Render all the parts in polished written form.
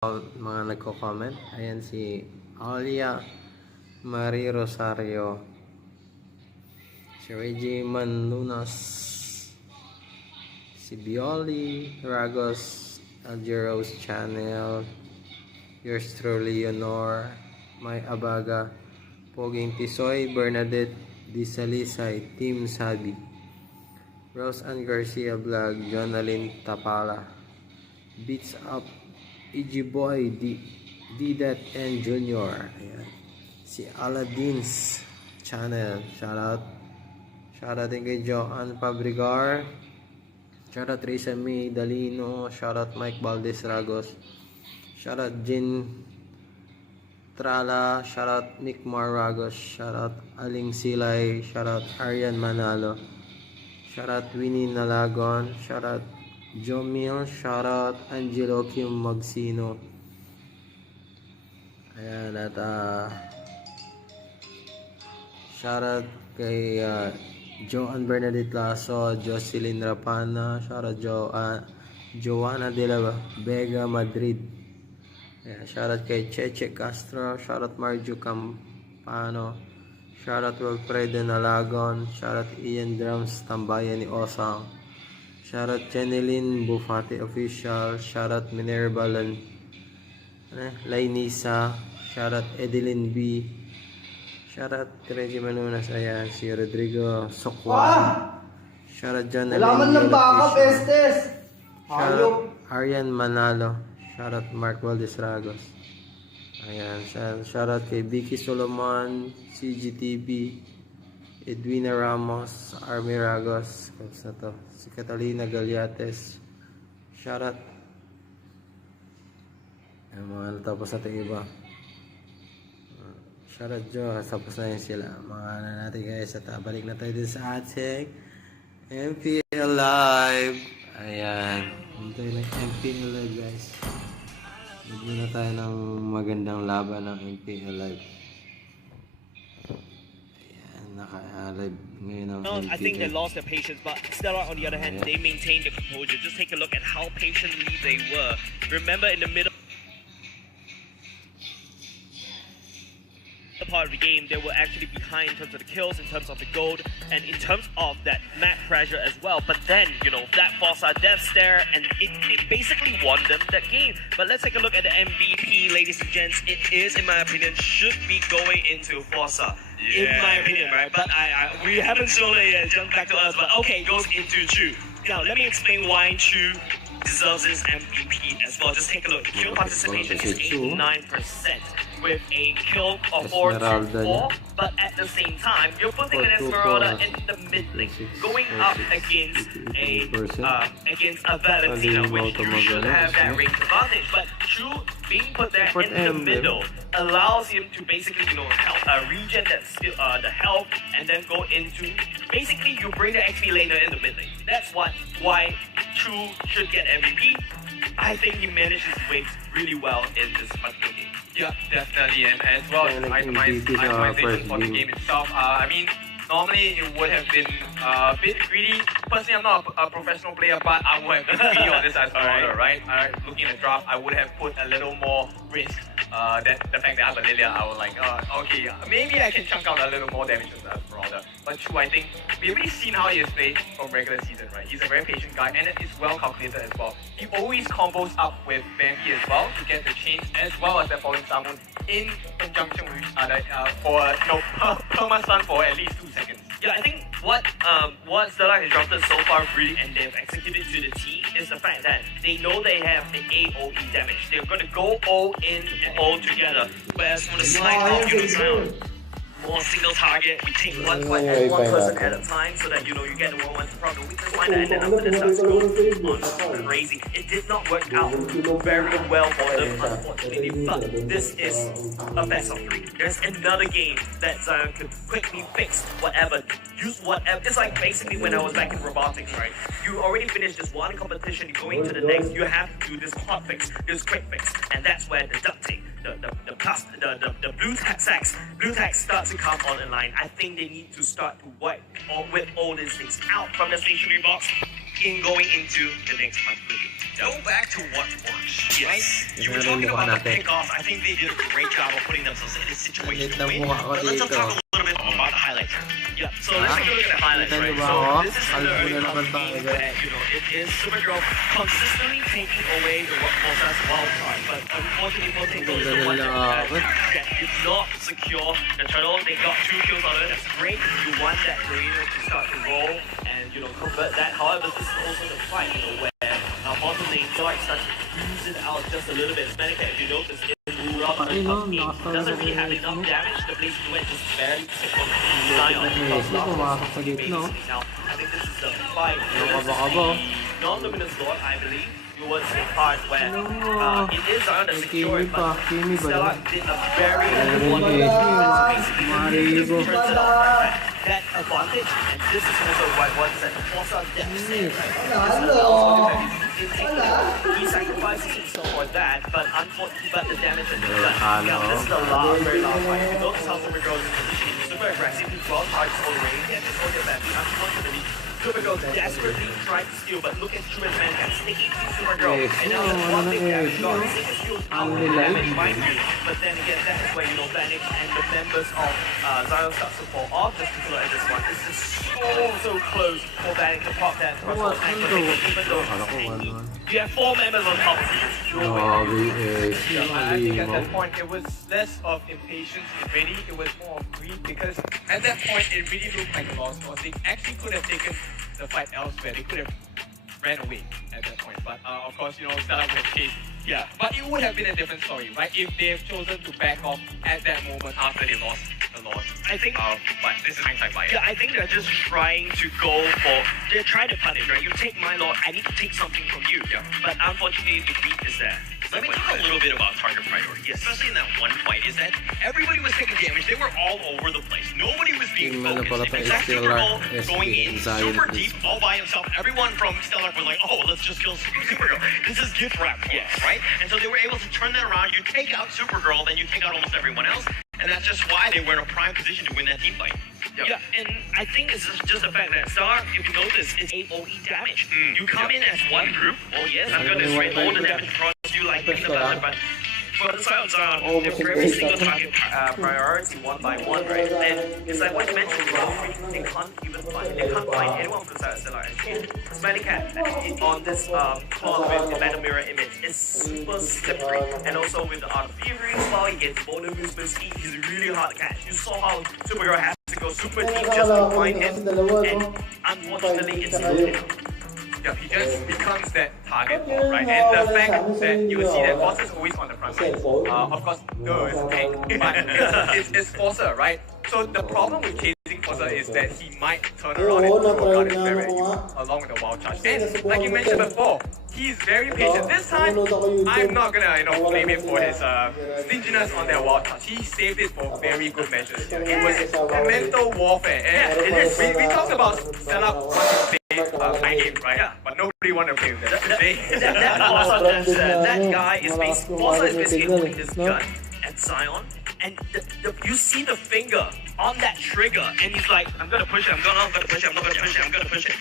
Mga nagko-comment. Ayan si Alia Marie Rosario, si Reggie Manunas, si Bioli Ragos, Algeros Channel, yours truly Leonor, May Abaga, Poging Tisoy, Bernadette Di Salisay, Team Sabi, Rose Ann Garcia Vlog, Jonalyn Tapala, Beats Up, EG Boy, Didat and Junior. Ayan. Si Aladdin's Channel. Shoutout. Shoutout din kay Joanne Fabrigar. Shoutout Teresa May Dalino. Shoutout Mike Valdez Ragos. Shoutout Jin Trala. Shoutout Nick Maragos. Shoutout Aling Silay. Shoutout Arian Manalo. Shoutout Winnie Nalagon. Shoutout Jomil, shoutout Angelo Kim Magsino. Ayan, at shoutout kay Joanne Bernadette Lasso, Jocelyn Rapana, shoutout Joanna de la Vega Madrid. Ayan, shoutout kay Cheche Castro, shoutout Marjo Campano, shoutout Wilfredo Nalagon, shoutout Ian Drums Tambayan ni Osang. Shoutout Chanelin Bufati Official. Shoutout Minerva Lainisa. Shoutout Edeline B. Shoutout Reggie Manunas. Ayan, si Rodrigo Sokwan. Shoutout John Alaman ng backup, Estes. Shoutout Arian Manalo. Shoutout Mark Valdez Ragos. Ayan, shoutout kay Vicky Solomon, CGTV, Edwina Ramos, Army Ragos, na to, si Catalina Galiates, shoutout. Ayan, mga natapos natin iba. Shoutout Joe, tapos na yun sila. Mga natin guys, at balik na tayo din sa ating MPL Live. Ayan, hintay ng MPL Live guys. Magmuna tayo ng magandang laban ng MPL Live. I think they lost their patience, but Stella, on the other hand, they maintained the composure. Just take a look at how patiently they were. Remember, in the middle part of the game, they were actually behind in terms of the kills, in terms of the gold, and in terms of that map pressure as well. But then, you know, that Forza death stare, and it basically won them that game. But let's take a look at the MVP, ladies and gents. It is, in my opinion, should be going into Forza. In my opinion, right? But we haven't shown it yet. Jump back to us, but okay, goes into Chu. Now, let me explain why Chu deserves this MVP as well. Just take a look. Kill participation is 89%. With a kill of 4-4, but at the same time, you're putting an Esmeralda in the mid lane, going up against a Valentina, which you should have that range advantage. But Chu being put there in the middle allows him to basically, you know, help regen that the health, and then go into basically you bring the XP laner in the mid lane. That's why Chu should get MVP. I think he managed his weight really well in this particular game. Yeah, definitely, and as well as itemization for the game itself. I mean, normally it would have been a bit greedy. Personally, I'm not a professional player, but I would have been greedy on this as well, right? Looking at the draft, I would have put a little more risk. The fact that I have a Lilia, I was like, okay, maybe I can chunk out a little more damage to that Marauder. But Chu, I think we've already seen how he has played from regular season, right? He's a very patient guy, and it's well calculated as well. He always combos up with Bambi as well to get the chains as well as the falling Salmon in conjunction with each other for perma stun for at least 2 seconds. Yeah, I think what Stella has drafted so far really, and they've executed to the T, is the fact that they know they have the AoE damage. They're going to go all in and all together. Whereas for the slide off, you know, more single target, we take one point and one person at a time, so that, you know, you get the one from the weakest line, and then after this starts going on crazy. It did not work out very well for them, unfortunately, but this is a best of 3. There's another game that Zion could quickly fix whatever, use whatever. It's like basically when I was back in robotics, right? You already finished this one competition, you're going to the next, you have to do this hot fix, this quick fix, and that's where the duct tape, the blue tack starts to come on in line. I think they need to start to wipe with all these things out from the stationary box in going into the next month. Go back to what works, right? You were talking about the pickoffs. I think they did a great job of putting themselves in this situation to win. But let's talk a little bit about the highlights. Yeah, so let's take a look at the highlights, right? So this is in the early part of the game where, it is Supergirl consistently taking away the Forza's wild card. But unfortunately for Tingle, is the one that did not secure the turtle. They got 2 kills out of it. That's great. You want that Garena to start to roll and, convert that. However, this is also the fight, where bottom lane starts to use it out just a little bit. Medica, if you notice, in Roblox doesn't really have enough damage. The place went just barely sick on Zion. Now, I think this is the fight. Non-luminous Lord, I believe. Towards the part where it is Zion that's secured, but Stella did a very important basically turns it off that advantage, and this is also why one set the Forza deficit, right? This allows he sacrifices himself for that, but the damage is done. Now, this is the very last fight. If you notice how Supergirl is positioning, super aggressive, he draws targets all the way, and it's all the family. Unfortunately, Supergirl desperately trying to steal, but look at Truman Man and sticking to Supergirl. And now that's one thing that we've got. Sticking steals out damage, mind you. But then again, that is where, Phoenix and the members of Zion starts to fall off just because at this one. This is so close for Phoenix to pop that crossbow anchor, even though you have 4 members on top of you. I think at that point it was less of impatience already, it was more of greed, because at that point it really looked like a lost cause. They actually could have taken the fight elsewhere. They could have ran away at that point, but of course, Stella was chased. Yeah, but it would have been a different story, right? If they have chosen to back off at that moment after they lost the Lord. I think, but this is hindsight bias. Yeah, I think they're just trying to they're trying to punish, right? You take my Lord, I need to take something from you. Yeah. But unfortunately, the greed is there. Let me talk a little bit about target priority, especially in that one fight, is that everybody was taking damage. They were all over the place. Nobody was being focused. It was that Supergirl going in super deep all by himself. Everyone from Stellar was like, oh, let's just kill Supergirl. This is gift wrap for us, right? And so they were able to turn that around. You take out Supergirl, then you take out almost everyone else. And that's just why they were in a prime position to win that team fight. Yep. Yeah, and I think it's just the fact that Star, if you notice, is AOE damage. You come in as one group. Oh yes, I'm going to straight all the damage across you like in the buzzer, but for the Zion, they're very single target priority one by one, right? And it's like what you mentioned, they can't even find anyone from the Stellar. Smelly Cat on this clock with the Battle Mirror image is super slippery, and also with the Art of Fury as well, he gets bonus movement speed. He's really hard to catch. You saw how Supergirl has to go super deep just to find him, and unfortunately, it's not enough. Yeah, he just becomes that target, right? And the fact that you will see that Forza is always on the front line. Of course, no, it's Hank, but it's Forza, right? So the problem with chasing Forza is that he might turn around and throw a guard very along with the wild charge. And like you mentioned before, he's very patient. This time, I'm not gonna blame him for his stinginess on that wild charge. He saved it for very good measures. It was mental warfare. And we talked about Stella wanting to play my game, right? Yeah. But nobody wanted to play with that. That guy is basically holding his gun at Zion, and you see the finger on that trigger, and he's like, I'm gonna push it, I'm gonna push it, I'm gonna push it, I'm gonna push it.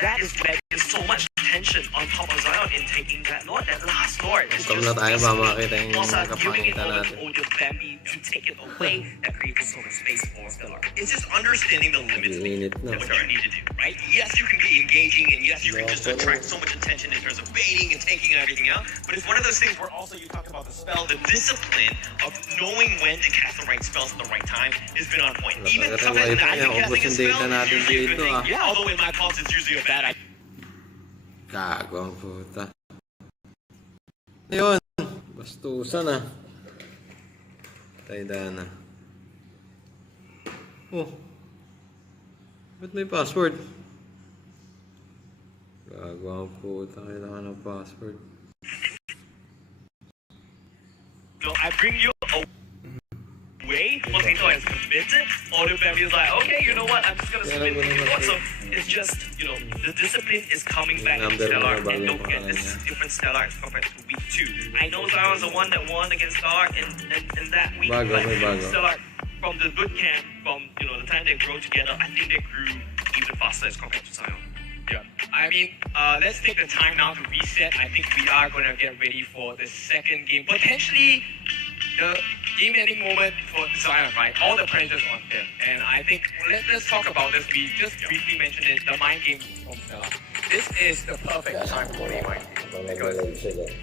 That is where there's so much tension on top of Zion in taking that Lord. That last Lord is just giving it over to Audio Family to take it away. That creates so much space for Stellar. It's just understanding the limits of what you need to do, right? Yes, you can be engaging, and yes, you can just attract so much attention in terms of baiting and taking everything out, but it's one of those things where also you talk about the spell, the discipline of knowing when to cast the right spells at the right time has been on point. Even sometimes not casting a spell is usually a good thing. Yeah, although in my pulse it's usually a bad idea. Gago ang puta. Ayun. Bastusan ah. Tayda na. Oh. Ba't may password? Gago ang puta. Kailangan ng password. So I bring you away. Potato has committed. Audio Family is like, okay, you know what? I'm just gonna spin things forward. So it's just, the discipline is coming back in Stellar, and don't forget, this is different Stellar compared to week 2. I know Stellar was the one that won against Stellar in that week, but Stellar, from the boot camp, from the time they grew together, I think they grew even faster as compared to Zion. Yeah. I mean, let's take the time now to reset. I think we are going to get ready for the second game. Potentially, the game-ending moment for Zion, right? All the pressures on them. And I think, let's talk about this. We just briefly mentioned it, the mind game from Stella. This is the perfect time for a mind game. Because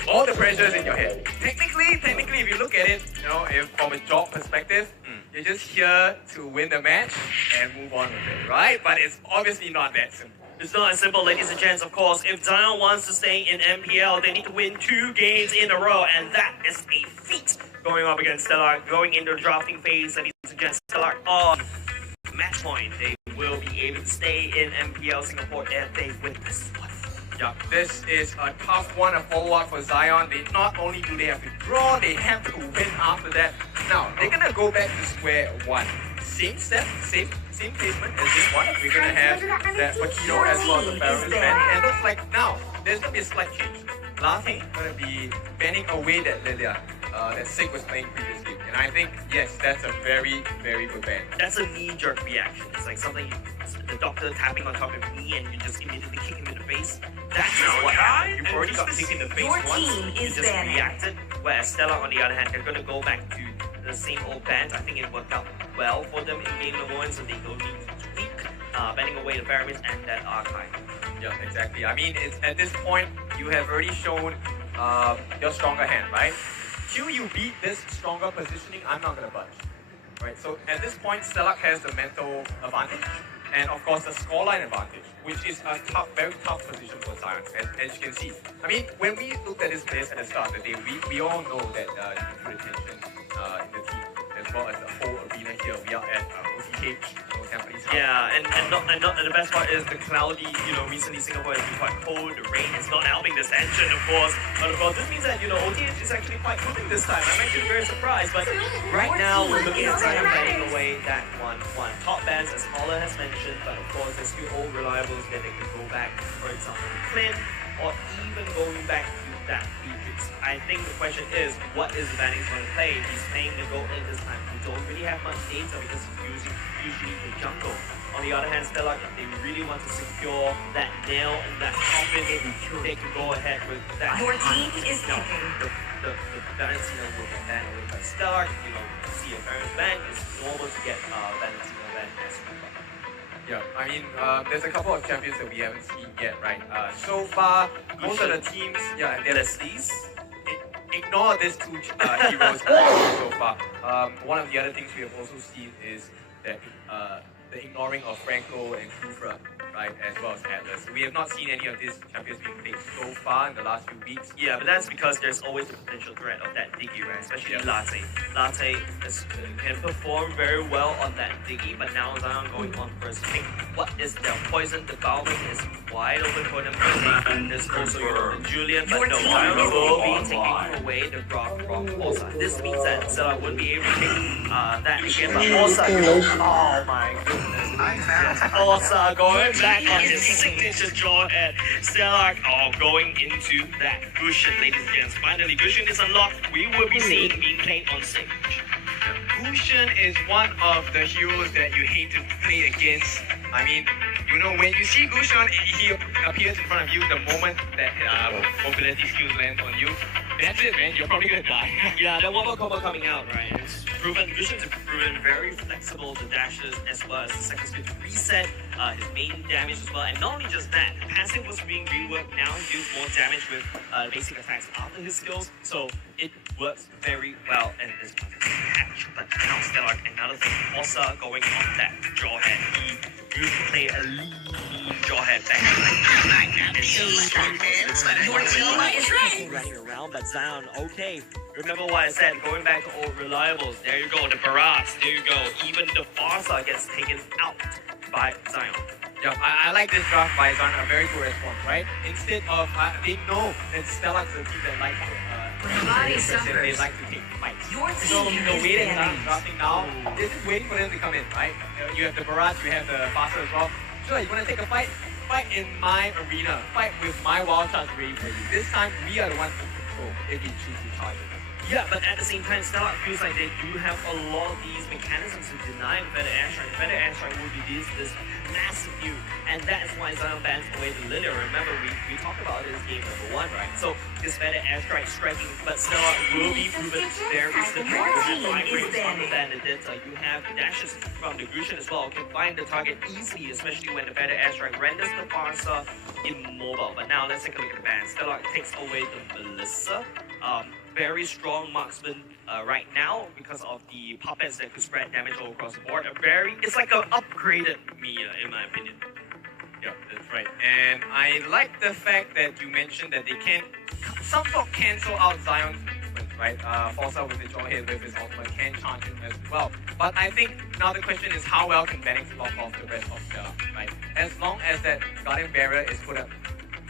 all the pressure is in your head. Technically, if you look at it, you know, if from a job perspective, you're just here to win the match and move on with it, right? But it's obviously not that simple. It's not as simple, ladies and gents, of course. If Zion wants to stay in MPL, they need to win 2 games in a row, and that is a feat going up against Stellar, going into the drafting phase, ladies and gents. Stellar on match point. They will be able to stay in MPL Singapore if they win this one. Yeah, this is a tough one, a follow-up for Zion. They not only do they have to draw, they have to win after that. Now, they're gonna go back to square one. Same step, same placement as this one. We're gonna have that Paquito as well as the Pharaoh's banning. And it looks like now, there's gonna be a slight change. Latte gonna be banning away that Lilia, that Sig was playing previously. And I think, yes, that's a very, very good ban. That's a knee-jerk reaction. It's like something, the doctor tapping on top of your knee and you just immediately kick him in the face. That's not what happened. You've already got kicked in the face once, you just reacted. Whereas Stella, on the other hand, they're going to go back to the same old bans. I think it worked out well for them in game number 1, so they don't need to tweak, banning away the pyramids and that archive. Yeah, exactly. I mean, it's, at this point, you have already shown your stronger hand, right? Till you beat this stronger positioning, I'm not going to budge. Right? So at this point, Stellar has the mental advantage and of course the scoreline advantage, which is a tough, very tough position for Zion, as you can see. I mean, when we looked at this place at the start of the day, we all know that due to the tension in the team, as well as the whole arena here, we are at OTH, Tampines. Yeah, and the best part is the cloudy, recently Singapore has been quite cold, the rain is not helping this tension, of course. But of course, this means that, OTH is actually quite cooling this time. I'm actually very surprised, but right now we're looking at Zion banning away that one. Top bans, as Paula has mentioned, but of course there's few old reliables that they can go back, for example, Clint, or even going back to that Beatrix. I think the question is, what is Vanix going to play? He's playing the gold lane this time. We don't really have much data because he's usually the jungle. On the other hand, Stella, if they really want to secure that nail and that coffin, they can go ahead with that. Your team is the Valentina will get banned away by Stella. See a Pharaoh's ban, it's normal to get Valentina banned as well. Yeah, I mean, there's a couple of champions that we haven't seen yet, right? So far, most of the teams, they're Leslie's. Ignore these 2 heroes so far. One of the other things we have also seen is that the ignoring of Franco and Kufra, right, as well as Atlas. We have not seen any of these champions being played so far in the last few weeks. Yeah, but that's because there's always the potential threat of that Diggy, right? Especially Latte. Latte can perform very well on that Diggy, but now Zion going on first pick. What is their poison? The Goblin is wide open for them. There's also the Julian, but no, Zion will be taking away the Rock from Osa. This means that Zilla won't be able to take that again, but Osa, oh my goodness. Osa going back on his signature draw at Stellar. Going into that Gusion, ladies and gents. Finally, Gusion is unlocked. We will be seeing being played on stage. Gusion is one of the heroes that you hate to play against. I mean, when you see Gusion, he appears in front of you the moment that mobility skills land on you. That's it, man. You're probably gonna die. Yeah, that wobble combo coming out, right? It's proven, Gusion's proven very flexible to dashes as well as the second skill to reset, his main damage as well. And not only just that, the passive was being reworked. Now he deals more damage with basic attacks after his skills. So it works very well in this match. But now Stellar, another thing, Osa going on that jawhead. He used to play a lean jawhead back running around, but Zion, okay. Remember what I said, going back to old reliables. There you go, the Barats, there you go. Even the Farsa gets taken out by Zion. Yeah, I like this draft by Zion, a very good response, right? Instead of, they know that Stella's the team that likes to, they like to take fights. So the way they start drafting now, they're just waiting for them to come in, right? You have the Barats, you have the Farsa as well. Sure, you want to take a fight? Fight in my arena. Fight with my wild charge ready for you. This time, we are the ones in control if you choose to charge it. Yeah, but at the same time, Stellar feels like they do have a lot of these mechanisms to deny better airstrike. Better airstrike will be this massive view, and that is why Zion bans away the litter. Remember, we talked about this game number 1, right? So this better airstrike striking, but Stellar will be proven very slippery. You have frames from the bandits, you have dashes from the Grushin as well. Can find the target easily, especially when the better airstrike renders the Farsa immobile. But now let's take a look at the ban. Stellar takes away the Melissa. Very strong marksman right now because of the puppets that could spread damage all across the board. It's like an upgraded Mia in my opinion. Yeah, that's right. And I like the fact that you mentioned that they can somewhat cancel out Zion's movement, right? Forza with the jaw hit with his ultimate can charge him as well. But I think now the question is how well can Bennings block off the rest of Stella, right? As long as that Guardian Barrier is put up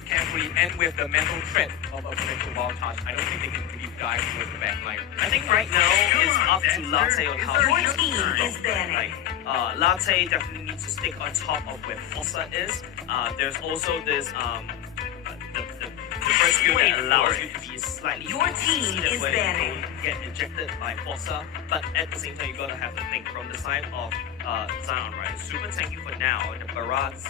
carefully and with the mental threat of a potential wild charge, I don't think they can really dive towards the back line. I think right now it's up to Latte on how Your team is banning. Latte definitely needs to stick on top of where Fossa is. There's also this the first skill that allows you to be slightly Your team is when banning. you get ejected by Fossa, but at the same time you gotta have to think from the side of Zion, right? Super tanky for now. The Barats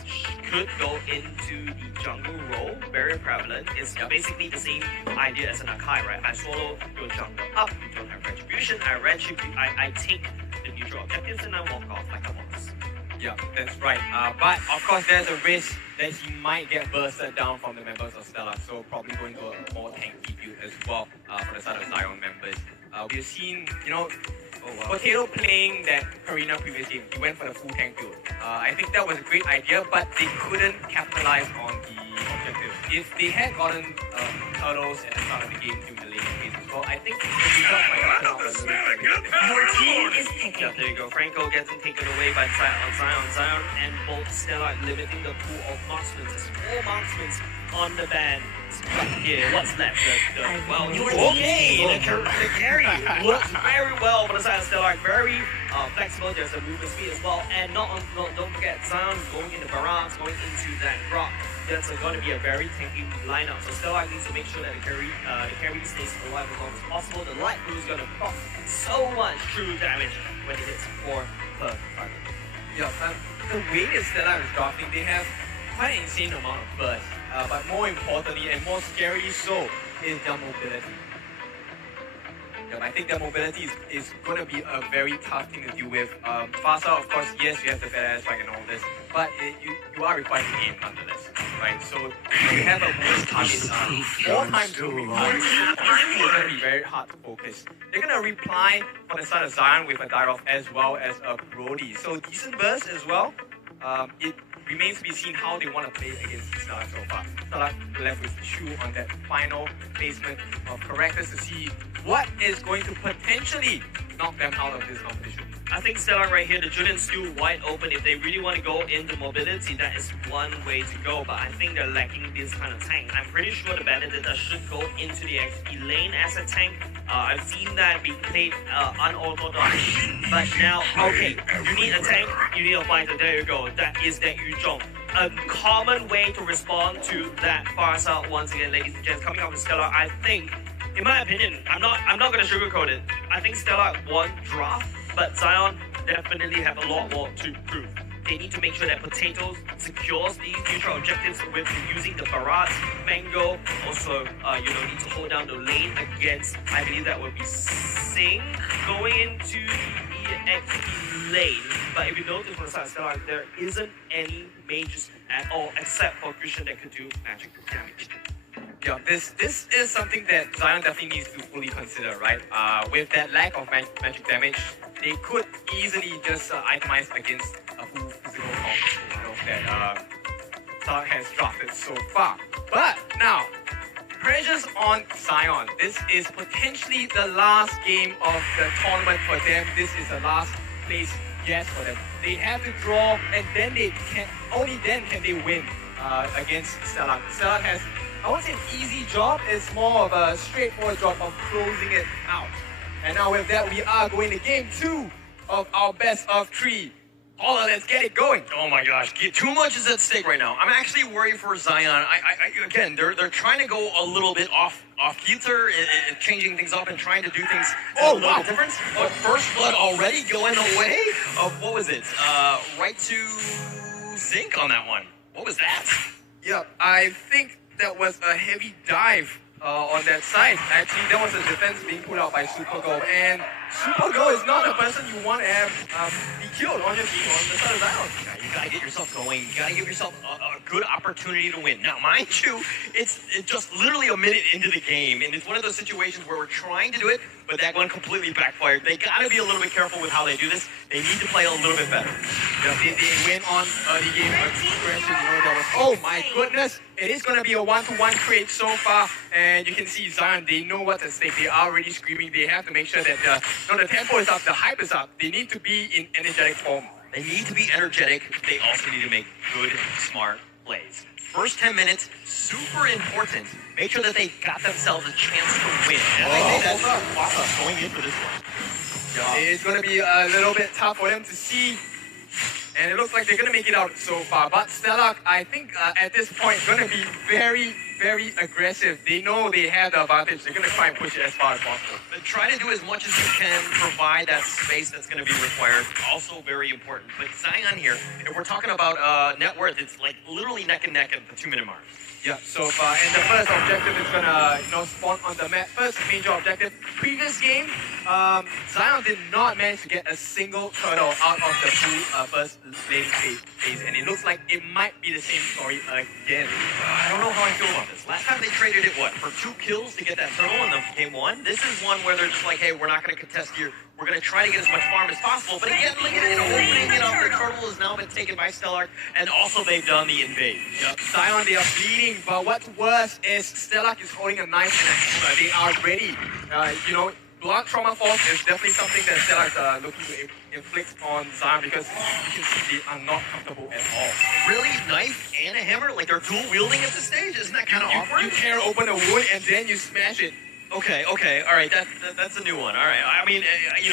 could go into the jungle role, very prevalent. It's basically the same idea as an Akai, right? I solo your jungle up, you don't have retribution, I take the neutral objectives and I walk off like a boss. Yeah, that's right. But of course, there's a risk that he might get bursted down from the members of Stella, so probably going to a more tanky build as well for the side of Zion members. We've seen, Potato playing that Garena previous game. He went for the full tank build. I think that was a great idea, but they couldn't capitalize on the objective. If they had gotten turtles at the start of the game during the late phase as well, I think the result might have turned out a little bit different. Your team is Yeah, picking. there you go. Franco getting taken away by Zion, and both Stella limiting the pool of marksmen. There's 4 marksmen on the ban. Yeah, what's left? The carry works very well for the side of Stellar. Very flexible. There's a movement speed as well, and don't forget Zion going into Barrage, going into that rock. That's going to be a very tanky lineup. So Stellar needs to make sure that the carry stays alive as long as possible. The light blue is going to pop so much true damage when it hits 4 per target. Yeah, the way that Stella is drafting, they have quite an insane amount of burst. But more importantly and more scary so is their mobility. I think their mobility is going to be a very tough thing to deal with. Faster, of course, yes, you have the better airstrike and all this, but you are required to aim nonetheless, right? So you have a bonus target 4 times to reply. It's going to be very hard to focus. They're going to reply on the side of Zion with a Dyrov as well as a Brody. So decent burst as well. It remains to be seen how they want to play against Stella so far. Stella left with 2 on that final placement of characters to see what is going to potentially knock them out of this competition. I think Stellar right here, the Julian's still wide open. If they really want to go into mobility, that is one way to go. But I think they're lacking this kind of tank. I'm pretty sure the Benedetta should go into the XP lane as a tank. I've seen that being played unorthodox. But now, okay, you need a tank, you need a fighter. There you go. That is that Yuzhong. A common way to respond to that Farsa once again, ladies and gents. Coming out with Stellar, I think, in my opinion, I'm not gonna sugarcoat it. I think Stellar won draft, but Zion definitely have a lot more to prove. They need to make sure that Potatoes secures these neutral objectives with using the Barat, Mango. Also, need to hold down the lane against, I believe that would be Sing going into the XP lane. But if you notice from the side of Stellar, there isn't any mages at all except for Christian that could do magic damage. Yeah, this is something that Zion definitely needs to fully consider, right? With that lack of magic damage, they could easily just itemize against a full physical comp that Zion has drafted so far. But now, pressures on Zion. This is potentially the last game of the tournament for them. This is the last place guess for them. They have to draw, and then only then can they win against Stella. Stella has, I won't say an easy job, it's more of a straightforward job of closing it out. And now with that, we are going to game 2 of our best of 3 let's get it going. Oh my gosh, too much is at stake right now. I'm actually worried for Zion. Again, they're trying to go a little bit off kilter, changing things up and trying to do things a little bit different. But first blood already going away of what was it? Right to Zinc on that one. What was that? Yeah, I think that was a heavy dive on that side. Actually, there was a defense being put out by Supergo, and Supergo is not the person you want to have be killed on your team on the side of Zion. Yeah, you gotta get yourself going. You gotta give yourself a good opportunity to win. Now, mind you, it's just literally a minute into the game, and it's one of those situations where we're trying to do it, but that one completely backfired. They gotta be a little bit careful with how they do this. They need to play a little bit better. Yeah, they went on early game aggression. That was, oh my goodness! It is gonna be a one-to-one trade so far, and you can see Zion. They know what's at stake. They are already screaming. They have to make sure that the tempo is up, the hype is up. They need to be in energetic form. They need to be energetic. They also need to make good, smart plays. First 10 minutes, super important. Make sure that they got themselves a chance to win. And I think that's awesome going in for this one. Yeah, it's going to be a little bit tough for them to see. And it looks like they're going to make it out so far. But Stellar, I think at this point, going to be very, very aggressive. They know they have the advantage. They're going to try and push it as far as possible. But try to do as much as you can, provide that space that's going to be required. Also very important. But Zion here, if we're talking about net worth, it's like literally neck and neck at the 2-minute mark. Yeah, so far. And the first objective is gonna spawn on the map. First major objective. Previous game, Zion did not manage to get a single turtle out of the full first laning phase, and it looks like it might be the same story again. I don't know how I feel about this. Last time they traded it, for 2 kills to get that turtle in the game 1? This is one where they're just like, hey, we're not going to contest here. We're going to try to get as much farm as possible. But again, look at it, opening it up. The turtle has now been taken by Stellar, and also they've done the invade. Yep. Zion, they are bleeding, but what's worse is Stellar is holding a knife and a hammer. They are ready. Blood trauma force is definitely something that Stellar is looking to inflict on Zion because you can see they are not comfortable at all. Really? Knife and a hammer? Like they're dual wielding at this stage? Isn't that kind of awkward? You tear open a wound and then you smash it. Okay, all right, that's a new one. All right, I mean,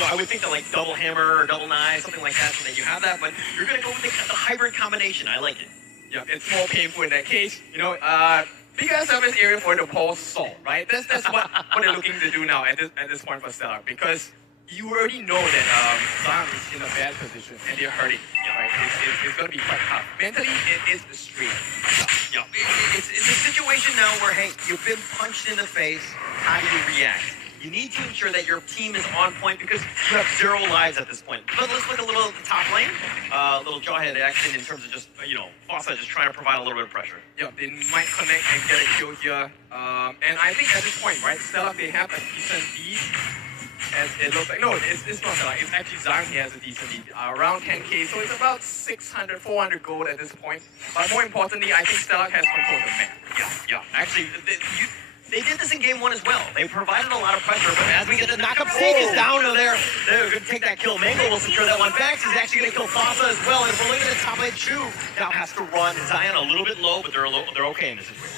I would think that like double hammer or double knife, something like that, so that you have that, but you're gonna go with the hybrid combination. I like it. Yeah, it's more painful in that case. Bigger surface area for the pulse salt, right? That's what they're looking to do now at this point for Stellar, because you already know that Zion is in a bad position and they're hurting. Right? It's going to be quite tough. Mentally, it is the stream. Yeah. It's a situation now where, hey, you've been punched in the face. How do you react? You need to ensure that your team is on point because you have 0 lives at this point. But let's look a little at the top lane. A little jawhead action in terms of just, Fossa just trying to provide a little bit of pressure. Yeah, they might connect and get a kill here. And I think at this point, right, Stellar, they have a decent lead. As it looks like, no, it's not Stellar. It's actually Zion here has a decent lead. Around 10k, so it's about 600, 400 gold at this point. But more importantly, I think Stellar has control of the map. Yeah. Actually, they did this in game 1 as well. They provided a lot of pressure, but as we get the knockup, Snake is down to there. They're going to take that kill. Mango will secure that one. Bax is actually going to kill Fossa as well. And if we're looking at the top lane, Chu now has to run. Zion a little bit low, but they're okay in this situation.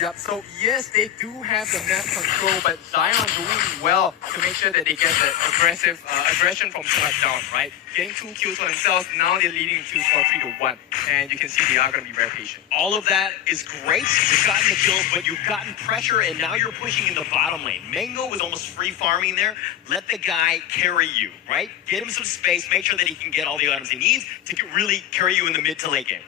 Yep, so yes, they do have the map control, but Zion doing well to make sure that they get the aggression from Stellar down, right? Getting 2 kills for themselves, now they're leading to score 3-1, and you can see they are going to be very patient. All of that is great. You've gotten the kills, but you've gotten pressure, and now you're pushing in the bottom lane. Mango was almost free farming there. Let the guy carry you, right? Get him some space, make sure that he can get all the items he needs to really carry you in the mid to late game.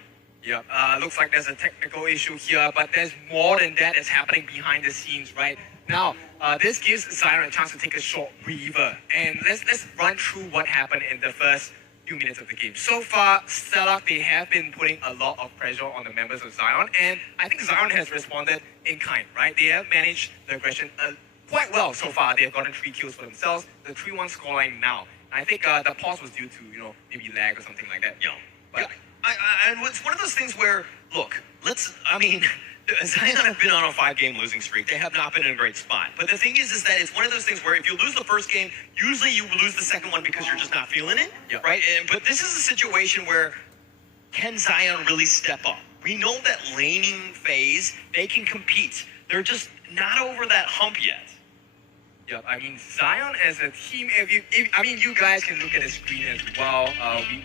Yep, looks like there's a technical issue here, but there's more than that that's happening behind the scenes, right? Now, this gives Zion a chance to take a short breather, and let's run through what happened in the first few minutes of the game. So far, Stellar, they have been putting a lot of pressure on the members of Zion, and I think Zion has responded in kind, right? They have managed the aggression quite well so far. They have gotten 3 kills for themselves, the 3-1 scoreline now. I think the pause was due to, maybe lag or something like that. Yeah. But and it's one of those things where, look, Zion have been on a 5-game losing streak. They have not been in a great spot. But the thing is that it's one of those things where if you lose the first game, usually you lose the second one because you're just not feeling it, right? But this is a situation where can Zion really step up? We know that laning phase, they can compete. They're just not over that hump yet. Yeah, I mean, Zion as a team, I mean, you guys can look at the screen as well.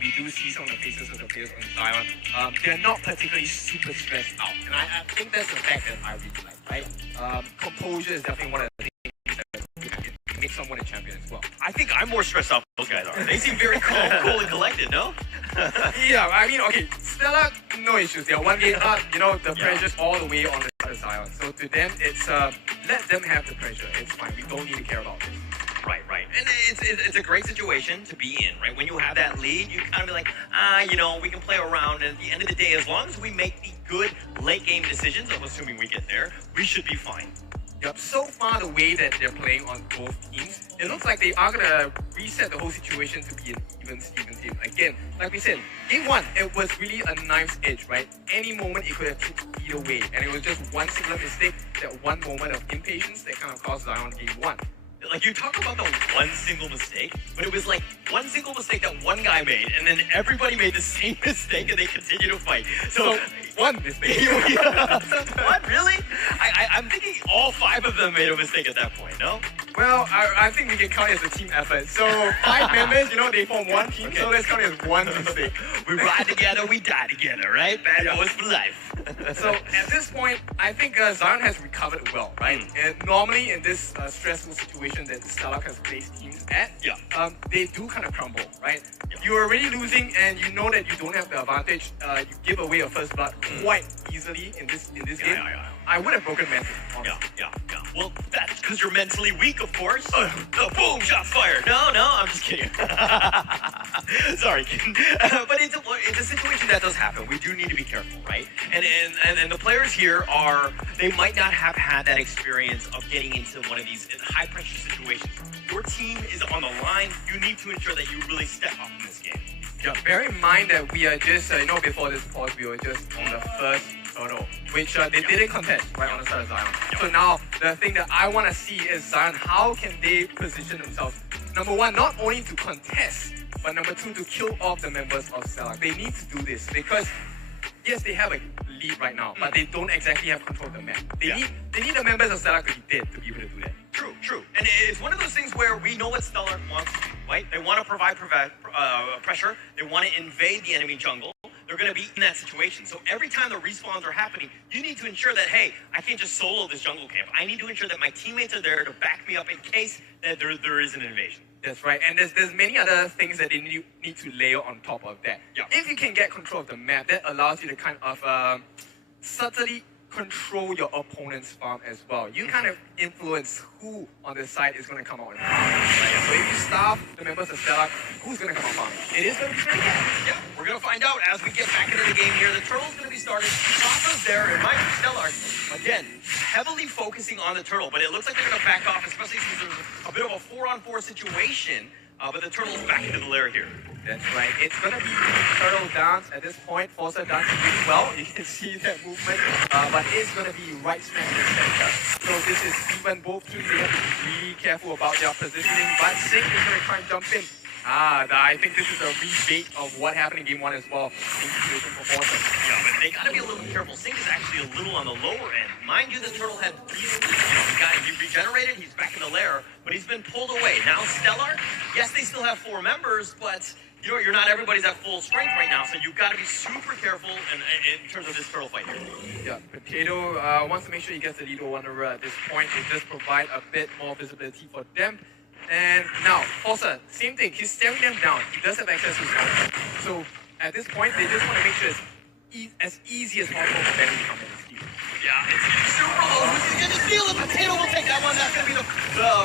We do see some of the faces of the players on Zion. They're not particularly super stressed out. And I think that's the fact that I really like, right? Composure is definitely one of the things that makes someone a champion as well. I think I'm more stressed out than those guys are. They seem very calm, cool, and collected, no? Yeah, I mean, okay, Stella, no issues. They're one game up, you know, the pressure's all the way on the other side. So to them, it's let them have the pressure. It's fine. We don't need to care about this. Right, right. And it's a great situation to be in, right? When you have that lead, you kind of be like, you know, we can play around. And at the end of the day, as long as we make the good late game decisions, I'm assuming we get there, we should be fine. Yep, so far the way that they're playing on both teams, it looks like they are going to reset the whole situation to be an even team. Again, like we said, game one, it was really a knife's edge, right? Any moment it could have tipped either way. And it was just one single mistake, that one moment of impatience that kind of caused Zion game one. Like, you talk about the one single mistake, but it was like one single mistake that one guy made, and then everybody made the same mistake, and they continue to fight. So one mistake. What, really? I'm thinking all 5 of them made a mistake at that point, no? Well, I think we can count it as a team effort. So 5 members, you know, they form one team, so let's count it as one mistake. We ride together, we die together, right? Bad boys for life. So at this point, I think Zion has recovered well, right? And normally in this stressful situation that Starlock has placed teams at, they do kind of crumble, right? You're already losing, and you know that you don't have the advantage. You give away your first blood quite easily in this game. I would have broken mental, honestly. Yeah. Well, that's because you're mentally weak, of course. Boom, shots fired. No, I'm just kidding. Sorry, kidding. But it's a situation that does happen. We do need to be careful, right? And the players here they might not have had that experience of getting into one of these high pressure situations. Your team is on the line. You need to ensure that you really step up in this game. Yeah, bear in mind that we are just, before this pause, we were just on the first hurdle, which they didn't contest right on the side of Zion. So now, the thing that I want to see is Zion, how can they position themselves? Number one, not only to contest, but number two, to kill off the members of Stella. They need to do this because, yes, they have a lead right now, but they don't exactly have control of the map. They need the members of Stella to be dead to be able to do that. True. And it's one of those things where we know what Stellar wants to do, right? They want to provide pressure. They want to invade the enemy jungle. They're going to be in that situation. So every time the respawns are happening, you need to ensure that, hey, I can't just solo this jungle camp. I need to ensure that my teammates are there to back me up in case that there is an invasion. That's right. And there's many other things that they need to layer on top of that. Yeah. If you can get control of the map, that allows you to kind of subtly control your opponent's farm as well. You kind of influence who on the side is going to come out and farm. Right? So if you starve the members of Stella, who's going to come out farming? It is going to be very bad. Yeah, we're going to find out as we get back into the game here. The turtle's going to be started. Papa's there, and Mike Stellar, again, heavily focusing on the turtle, but it looks like they're going to back off, especially since there's a bit of a 4-on-4 situation. But the turtle's back into the lair here. That's right. It's going to be turtle dance at this point. Forza dancing really well. You can see that movement. But it's going to be right smack in the center. So this is even both teams. They have to be really careful about their positioning. But Singh is going to try and jump in. I think this is a rebate of what happened in game one as well. In situation for Forza. Yeah, but they got to be a little careful. Singh is actually a little on the lower end. Mind you, the turtle had he regenerated. He's back in the lair, but he's been pulled away. Now Stellar, yes, they still have 4 members, but you know, you're not everybody's at full strength right now, so you've got to be super careful in terms of this turtle fight here. Yeah, Potato wants to make sure he gets the lead over at this point. It does provide a bit more visibility for them. And now, Forza, same thing. He's staring them down. He does have access to his. So at this point, they just want to make sure it's as easy as possible for them to come in and steal. Yeah, it's super low. He's going to steal it. Potato will take that one. That's going to be the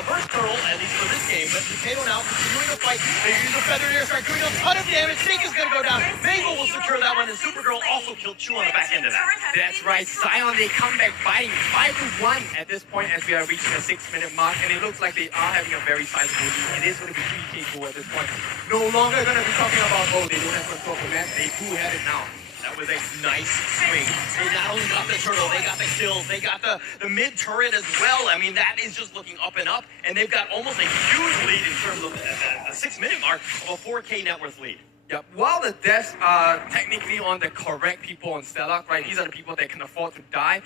first turtle, at least for this game. But Potato now continuing to fight. They use a feathered airstrike, doing a ton of damage. Sink is going to go down. Mangle will secure that one, and Supergirl also killed Chew on the back end of that. That's right. Zion, they come back fighting 5-1 at this point as we are reaching the 6-minute mark. And it looks like they are having a very sizable lead. It is going to be 3K at this point. No longer going to be talking about, they don't have control of the map. They do have it now. That was a nice swing. They not only got the turtle, they got the kills, they got the mid turret as well. I mean, that is just looking up and up, and they've got almost a huge lead in terms of the 6-minute mark of a 4K net worth lead. Yep. While the deaths are technically on the correct people on Stellar, right? These are the people that can afford to die.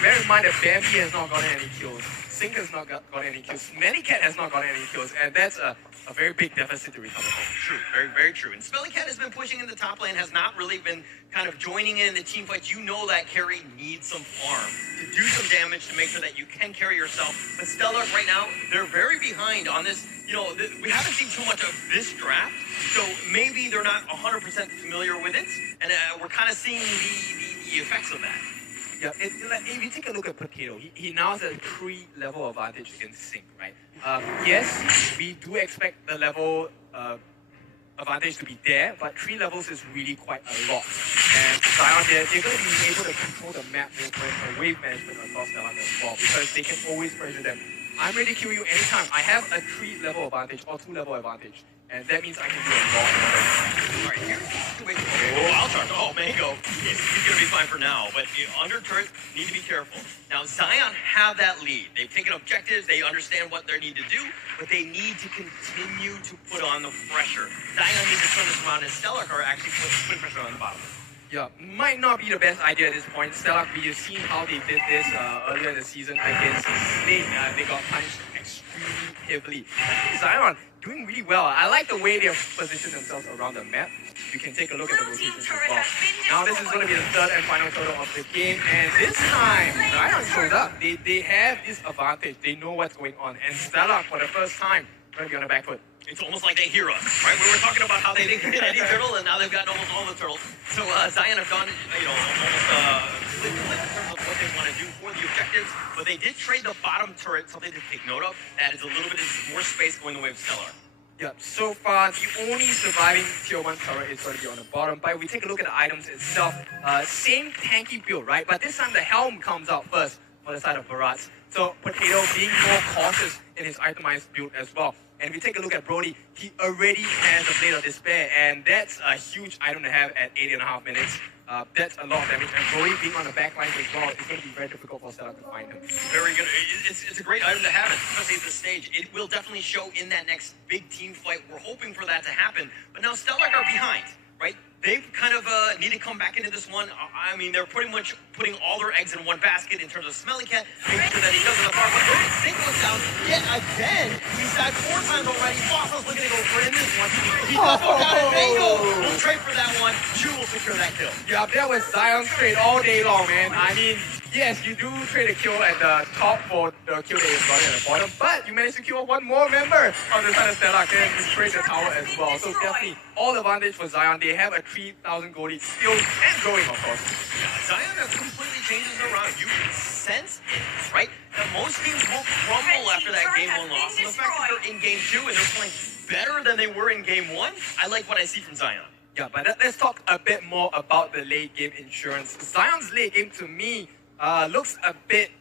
Bear in mind that Bambi has not gotten any kills. Sync has not got any kills. Smellycat has not got any kills, and that's a very big deficit to recover from. True, very, very true. And Smellycat has been pushing in the top lane, has not really been kind of joining in the team fights. You know that carry needs some farm to do some damage to make sure that you can carry yourself. But Stellar right now, they're very behind on this. You know, we haven't seen too much of this draft, so maybe they're not 100% familiar with it, and we're kind of seeing the effects of that. Yeah, if you take a look at Potato, he now has a 3-level advantage against Sync, right? Yes, we do expect the level advantage to be there, but 3 levels is really quite a lot. And Zion, they're going to be able to control the map movement and wave management across the line as well, because they can always pressure them. I'm ready to kill you anytime. I have a 3-level advantage or 2-level advantage, and that means I can do a lot. Alright, here's the situation. Oh, I'll charge. Oh, Mango. He's going to be fine for now, but under turret, need to be careful. Now, Zion have that lead. They've taken objectives. They understand what they need to do, but they need to continue to put on the pressure. Zion needs to turn this around, and Stellar are actually putting pressure on the bottom. Yeah, might not be the best idea at this point. Stellar, we have seen how they did this earlier in the season against Slate. They got punished extremely heavily. Zion doing really well. I like the way they have positioned themselves around the map. You can take a look at the rotations as well. Now this is going to be the third and final turtle of the game, and this time Zion shows up. They have this advantage. They know what's going on, and Stellar for the first time going to be on the back foot. It's almost like they hear us, right? We were talking about how they didn't get any turtle, and now they've gotten almost all the turtles. So Zion have done, almost in terms of what they want to do for the objectives, but they did trade the bottom turret, something to take note of. That is a little bit more space going the way of Stellar. Yeah, so far the only surviving tier 1 turret is going to be on the bottom, but if we take a look at the items itself, same tanky build, right? But this time the helm comes out first for the side of Barats. So Potato being more cautious in his itemized build as well. And if you take a look at Brody, he already has a Blade of Despair, and that's a huge item to have at 8.5 minutes. That's a lot of damage, and Brody being on the back line as well, it's going to be very difficult for Stellar to find him. Very good. It's a great item to have, especially at this stage. It will definitely show in that next big team fight. We're hoping for that to happen. But now Stellar are behind, right? They've kind of need to come back into this one. I mean, they're pretty much putting all their eggs in one basket in terms of Smellycat, making sure that he doesn't have farm. But look at Sync goes down yet again. He's died 4 times already. Fossil's looking to go for it in this one. He does go down, and Mango will trade for that one. Chu will secure that kill. Yeah, that was Zion's trade all day long, man. I mean, yes, you do trade a kill at the top for the kill that is running at the bottom, but you managed to kill one more member on the side of Stellar, and you trade the tower as well. So definitely all advantage for Zion. They have a 3,000 goldie still and growing, of course. Zion has completely changes around. You can sense it, right? That most teams will crumble after that game 1 loss. And the fact that they're in game 2 and they're playing better than they were in game 1, I like what I see from Zion. Yeah, but let's talk a bit more about the late game insurance. Zion's late game to me looks a bit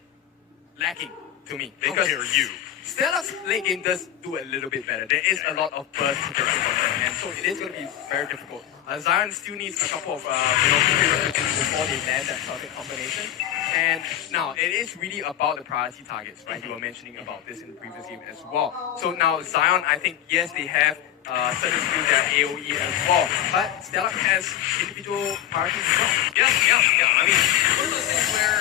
lacking to me. How Because dare you? Stellar's late game does do a little bit better. There is a lot of burst interaction from them, and so it is going to be very difficult. Zion still needs a couple of prerequisites before they land that perfect combination. And now it is really about the priority targets, right? You were mentioning about this in the previous game as well. So now Zion, I think yes, they have certain skills that are AoE as well, but Stellar has individual priorities as well. Yeah. I mean, one of those things where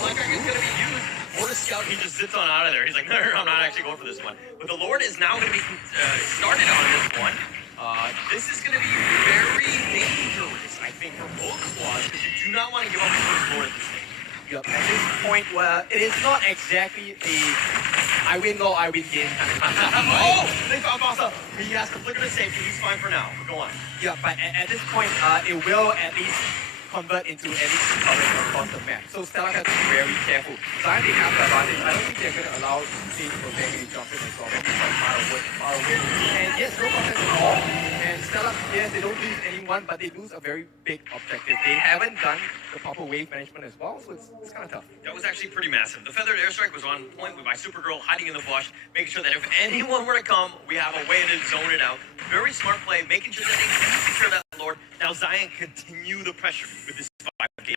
Black Dragon is going to be used. Or the scout, he just zips on out of there. He's like, no, I'm not actually going for this one. But the Lord is now going to be started on this one. This is going to be very dangerous, I think, for both squads, because you do not want to give up the first Lord at this stage. Yep. At this point, well, it is not exactly a I win low, I win game kind of concept. Oh! They found Bossa. He has to flicker to safety. He's fine for now. Go on. Yeah, but at this point, it will at least convert into at least coverage across the map. So Stellar has to be very careful. Zion, they have the advantage. I don't think they're going to allow Sage to maybe jump in as well. Maybe quite far away. And yes, no contest at all. And Stellar, yes, they don't lose anyone, but they lose a very big objective. They haven't done the proper wave management as well, so it's kind of tough. That was actually pretty massive. The feathered airstrike was on point with my Supergirl hiding in the bush, making sure that if anyone were to come, we have a way to zone it out. Very smart play, making sure that they can secure that Lord. Now Zion continue the pressure with this 5 game.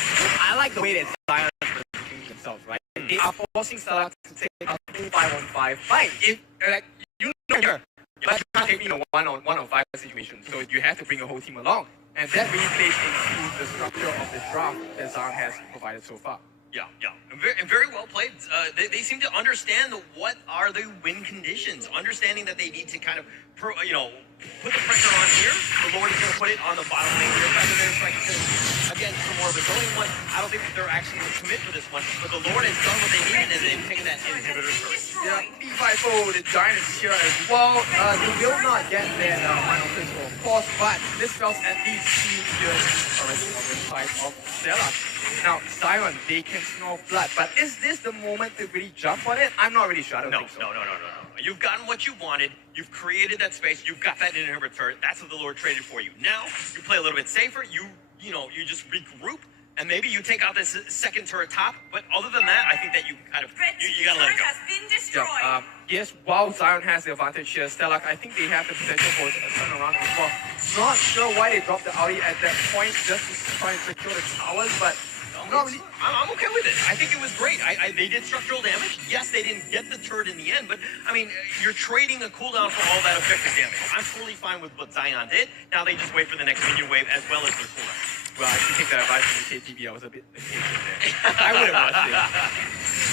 I like the way that Zion is positioning themselves, right? They are forcing Stellar to take a 2-5-on-5 fight. If you know here, but you can't take me in a 1-on-5 situation, so you have to bring your whole team along. And that really plays into the structure of the draft that Zion has provided so far. Yeah. And very well played. They seem to understand what are the win conditions, understanding that they need to kind of, put the pressure on here. The Lord is going to put it on the bottom lane here. Predator Strike is going to be, again, some more of a zoning one. I don't think that they're actually going to commit for this one, but the Lord has done what they needed and they've taken that inhibitor first. Yeah, B5O, the Giant is here as well. They will not get their final pistol, of course, but this spells at least 2 years already on the side of Stella. Now, Zion, they can smell blood, but is this the moment to really jump on it? I'm not really sure. I don't think so. No. You've gotten what you wanted. You've created that space. You've got that inhibitor. That's what the Lord traded for you. Now, you play a little bit safer. You just regroup. And maybe you take out this second turret top, but other than that, I think that you kind of, you gotta let it go. Has been destroyed. Yes, while Zion has the advantage here, Stella, I think they have the potential for a turnaround as well. Not sure why they dropped the Audi at that point, just to try and secure the towers, but not really. I'm okay with it. I think it was great. They did structural damage. Yes, they didn't get the turret in the end, but I mean, you're trading a cooldown for all that effective damage. I'm totally fine with what Zion did. Now they just wait for the next minion wave as well as their cooldown. Well, I should take that advice from the KTV. I was a bit impatient there. I would have watched it.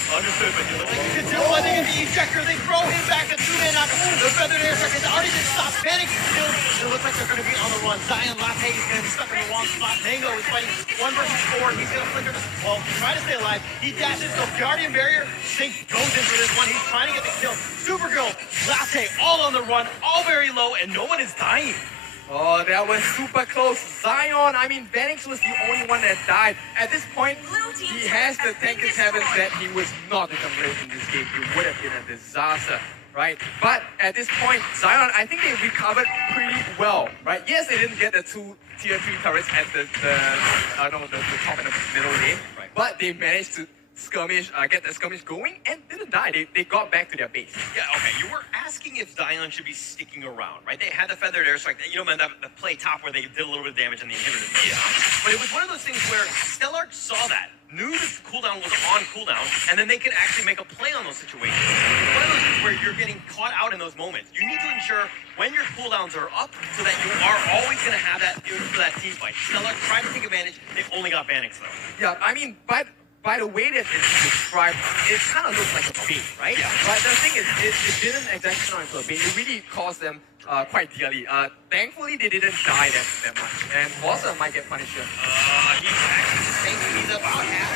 Understood, but you look like you can do one thing at the ejector. They throw him back. The two-man knock. The feathered air strike has already been stopped. Panic kills. It looks like they're going to be on the run. Zion Latte is going to be stuck in the wrong spot. Mango is fighting 1 versus 4. He's going to flicker this. Well, try to stay alive. He dashes the Guardian Barrier. Sink goes in for this one. He's trying to get the kill. Supergirl, Latte, all on the run, all very low, and no one is dying. Oh, that was super close. Zion, I mean, Vanix was the only one that died. At this point, he has the Tanker's Heavens that he was not going to live in this game. It would have been a disaster, right? But at this point, Zion, I think they recovered pretty well, right? Yes, they didn't get the 2 tier 3 turrets at the top and the middle lane, right? But they managed to skirmish, get the skirmish going and didn't die. They got back to their base. Yeah, okay. You were asking if Zion should be sticking around, right? They had the feathered airstrike. Man, that play top where they did a little bit of damage on the inhibitor. Yeah. But it was one of those things where Stellar saw that, knew the cooldown was on cooldown, and then they could actually make a play on those situations. It's one of those things where you're getting caught out in those moments. You need to ensure when your cooldowns are up so that you are always going to have that for that team fight. Stellar tried to take advantage. They only got Vanix though. Yeah, I mean, but by the way that it's described, it kind of looks like a bait, right? Yeah. But the thing is, it didn't exactly turn into a bait. It really cost them quite dearly. Thankfully, they didn't die that much. And Bossa might get punished here. He's actually thinking he's about half.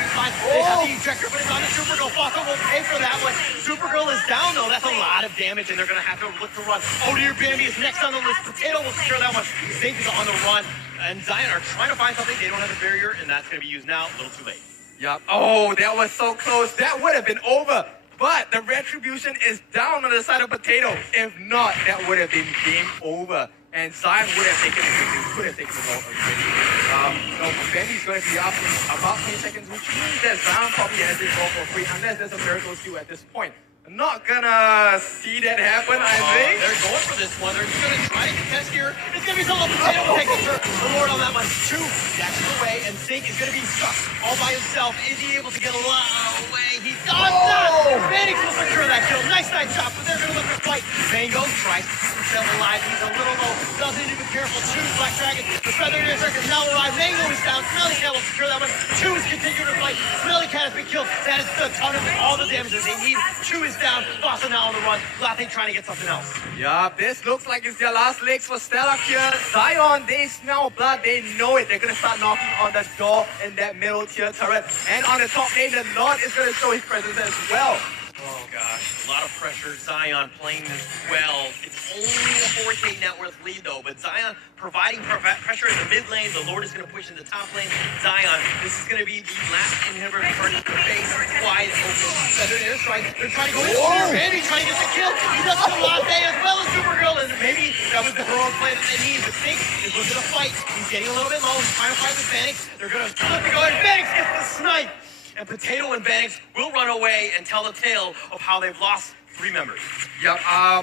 They have the ejector, but it's on the Supergirl. Bossa will pay for that one. Supergirl is down, though. That's a lot of damage, and they're going to have to look to run. Oh, dear, Bambi is next on the list. Potato will secure that one. Zink is on the run. And Zion are trying to find something. They don't have a barrier, and that's going to be used now. A little too late. Yep. Oh, that was so close. That would have been over. But the retribution is down on the side of Potato. If not, that would have been game over. And Zion would have taken it. Could have taken the ball already. Bendy's going to be up in about 20 seconds, which means that Zion probably has this ball for free, unless there's a miracle steal at this point. I'm not gonna see that happen, I think. They're going for this one. They're going to try to contest here. It's going to be solo. Potato will take the Lord on that one. 2 dashes away, and Zink is going to be stuck all by himself. Is he able to get a lot away? He does not! Vanix will secure that kill. Nice shot, but they're going to look for fight. Mango tries to keep himself alive. He's a little low. Doesn't need to be careful. 2 Black Dragon. The Feathered Airstrike is now alive. Mango is down. Smelly Cat will secure that one. 2 is continuing to fight. Smelly Cat has been killed. That is the ton of all the damage that they need. 2 is down. Bossa now on the run. Latte trying to get something else. Yeah, this looks like it's their last legs for Stella here. Zion, they smell blood. They know it. They're going to start knocking on the door in that middle tier turret. And on the top lane, the Lord is going to show his presence as well. Oh gosh, a lot of pressure. Zion playing this well. It's only a 4K net worth lead though, but Zion providing pressure in the mid lane. The Lord is going to push in the top lane. Zion, this is going to be the last inhibitor turn to face wide open. Feathered airstrike. They're trying to go in. Randy trying to get the kill. He does kill Latte as well as Supergirl, and maybe that was the heroic play that they need. But Zink is looking to fight. He's getting a little bit low. He's trying to fight with Vanix. They're going to flip to go, and Vanix gets the snipe. And Potato and Vanix will run away and tell the tale of how they've lost 3 members. Yeah,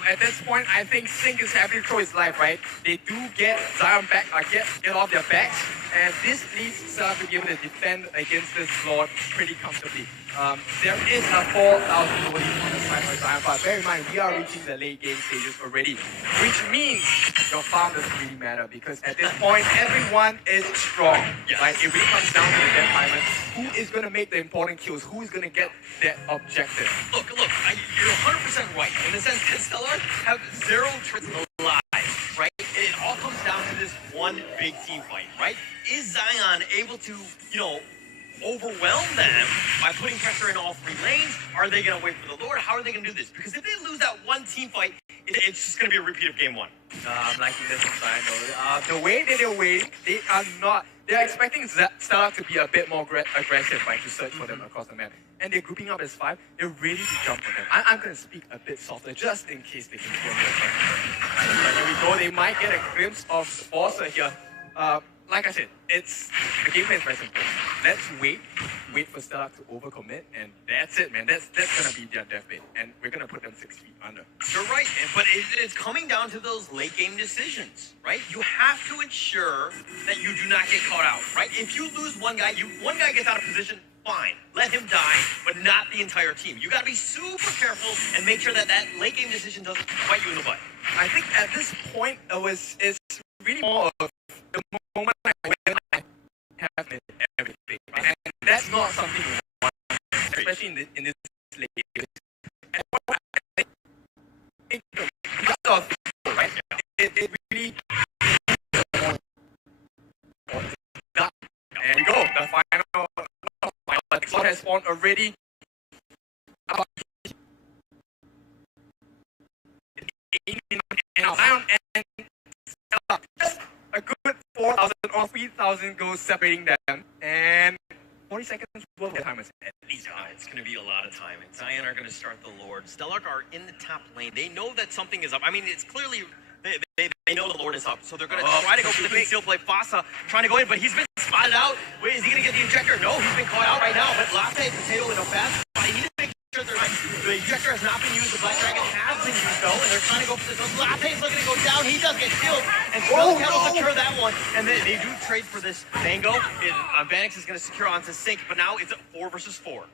at this point, I think Zink is happy to throw his life, right? They do get Zion back, get off their backs, and this leads Stella to be able to defend against this Lord pretty comfortably. there is a 4,000 bodies on the side of Zion, but bear in mind, we are reaching the late game stages already, which means your farm doesn't really matter because at this point, everyone is strong. Yes. Right? It really comes down to the death diamond. Who is going to make the important kills? Who is going to get that objective? Look, you're 100% right. In the sense that Stellar have zero tricks alive, right? It all comes down to this one big team fight, right? Is Zion able to, overwhelm them by putting pressure in all three lanes? Are they going to wait for the Lord? How are they going to do this? Because if they lose that one team fight, it's just going to be a repeat of game one. I'm liking this from Zion though. The way that they're waiting, they're expecting Stellar to be a bit more aggressive, right, to search for them across the map. And they're grouping up as 5. They're ready to jump on them. I'm going to speak a bit softer just in case they can kill me. But here we go. They might get a glimpse of Forcer here. Like I said, the game plan is very simple. Let's wait for Stellar to overcommit, and that's it, man. That's gonna be their death bait, and we're gonna put them 6 feet under. You're right, but it's coming down to those late game decisions, right? You have to ensure that you do not get caught out, right? If you lose one guy gets out of position, fine. Let him die, but not the entire team. You gotta be super careful and make sure that late game decision doesn't bite you in the butt. I think at this point, it's really more of the moment when I have everything, and that's not something you want, especially in this late game. Right? It really. And we go. The final slot has spawned already. A good 4,000 or 3,000 goes separating them, and 40 seconds worth of time is at least. It's going to be a lot of time, and Zion are going to start the Lord. Stellar are in the top lane. They know that something is up. I mean, it's clearly they know the Lord is up, so they're going to try to go for the conceal play. Fasa trying to go in, but he's been spotted out. Wait, is he going to get the injector? No, he's been caught out right now. But Latte, Potato in a fast spot. They need to make sure the injector has not been used. The Black Dragon has been used, though, and they're trying to go for this. Latte's looking to go down. He does get killed, and Smelly Cat will secure that one. And they do trade for this Mango. Vanix is going to secure onto Sync, but now it's a 4 versus 4.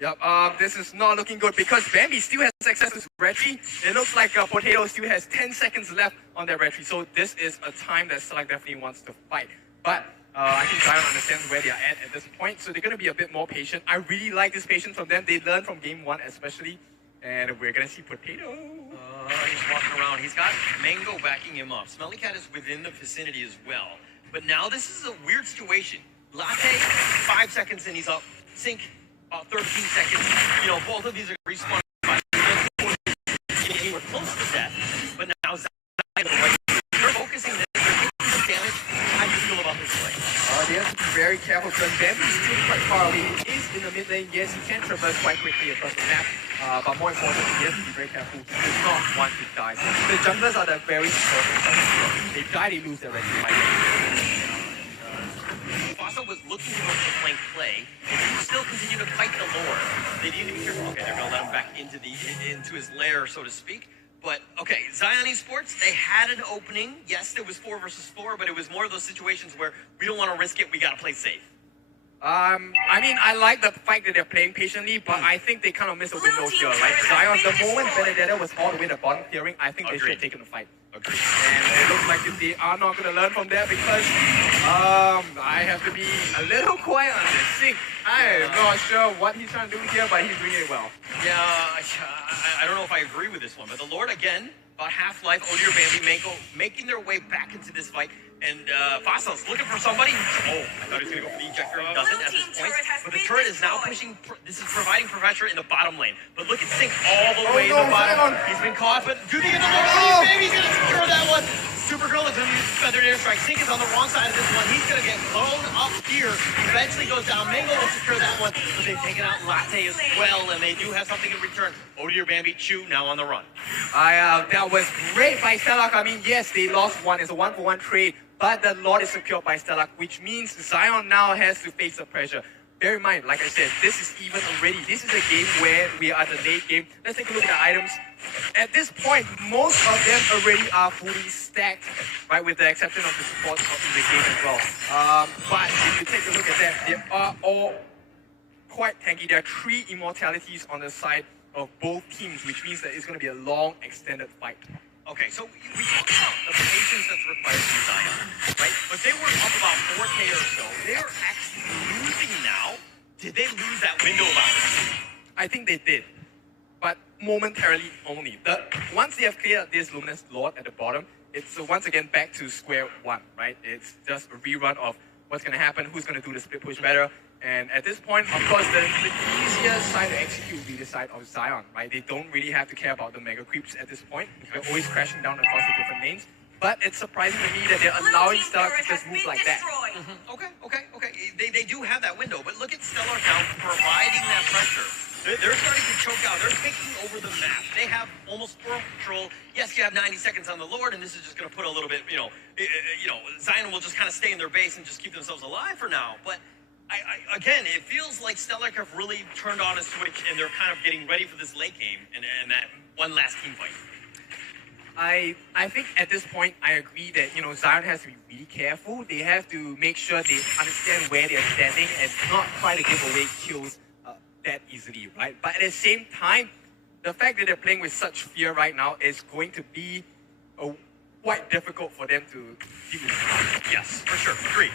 Yep, this is not looking good because Bambi still has access to Retry. It looks like Potato still has 10 seconds left on their Retry, so this is a time that Select definitely wants to fight. But I think Zion understands where they are at this point, so they're going to be a bit more patient. I really like this patience from them. They learned from game 1 especially, and we're going to see Potato. He's walking around. He's got Mango backing him up. Smelly Cat is within the vicinity as well. But now this is a weird situation. Latte, 5 seconds and he's up. Sync, 13 seconds. Both of these are respawn. We're close to death, but now Zion, they're focusing this. They're taking some damage. How do you feel about this play? They have to be very careful because Bambi is still quite far away. He is in the mid lane. Yes, he can traverse quite quickly across the map, but more importantly, he has to be very careful. He does not want to die. The junglers are the very important. They die, they lose their ready. Fasa was looking to go for the flank play, and he still continue to fight the Lord. They need to be careful. Okay, they're gonna let him back into his lair, so to speak. But okay, Zion Esports, they had an opening. Yes, it was 4 versus 4, but it was more of those situations where we don't want to risk it. We gotta play safe. I mean, I like the fact that they're playing patiently, but I think they kind of missed a window here. Like Zion, the moment Benedetta was all the way to bottom clearing, I think they should have taken the fight. Agreed. And it looks like they are not going to learn from that because I have to be a little quiet on this. Sync, I am not sure what he's trying to do here, but he's doing it well. Yeah, I don't know if I agree with this one, but the Lord again, about half-life, Odir, Bambi, Mango, making their way back into this fight. And Fasa's looking for somebody. Oh, I thought he was going to go for the injector. He doesn't at this point. But the turret is now pushing. This is providing pressure in the bottom lane. But look at Sync all the way in the bottom. He's been caught, but do they get the Lord? Maybe he's going to secure that one. Supergirl is going to use feathered airstrike. Sync is on the wrong side of this one. He's going to get blown up here. Eventually goes down. Mango will secure that one. But they've taken out Latte as well, and they do have something in return. Odir, Bambi, Chu now on the run. That was great by Stellar. I mean, yes, they lost one. It's a 1-for-1 trade. But the Lord is secured by Stellar, which means Zion now has to face the pressure. Bear in mind, like I said, this is even already. This is a game where we are at the late game. Let's take a look at the items. At this point, most of them already are fully stacked, right, with the exception of the support in the game as well. But if you take a look at that, they are all quite tanky. There are 3 immortalities on the side of both teams, which means that it's going to be a long, extended fight. Okay, so we talked about the patience that's required from Zion, right? But they were up about 4K or so. They're actually losing now. Did they lose that window of opportunity? I think they did, but momentarily only. Once they have cleared this Luminous Lord at the bottom, it's once again back to square one, right? It's just a rerun of what's going to happen, who's going to do the split push better. And at this point, of course, the easier side to execute will be the side of Zion, right? They don't really have to care about the mega creeps at this point. They're always crashing down across the different lanes. But it's surprising to me that they're allowing stuff to just move like that. Okay. They do have that window, but look at Stellar now providing that pressure. They're starting to choke out. They're taking over the map. They have almost full control. Yes, you have 90 seconds on the Lord, and this is just going to put a little bit, Zion will just kind of stay in their base and just keep themselves alive for now. But again, it feels like Stellar have really turned on a switch, and they're kind of getting ready for this late game and that one last team fight. I think at this point, I agree that, Zion has to be really careful. They have to make sure they understand where they're standing and not try to give away kills that easily, right? But at the same time, the fact that they're playing with such fear right now is going to be quite difficult for them to deal with. Yes, for sure. Agree.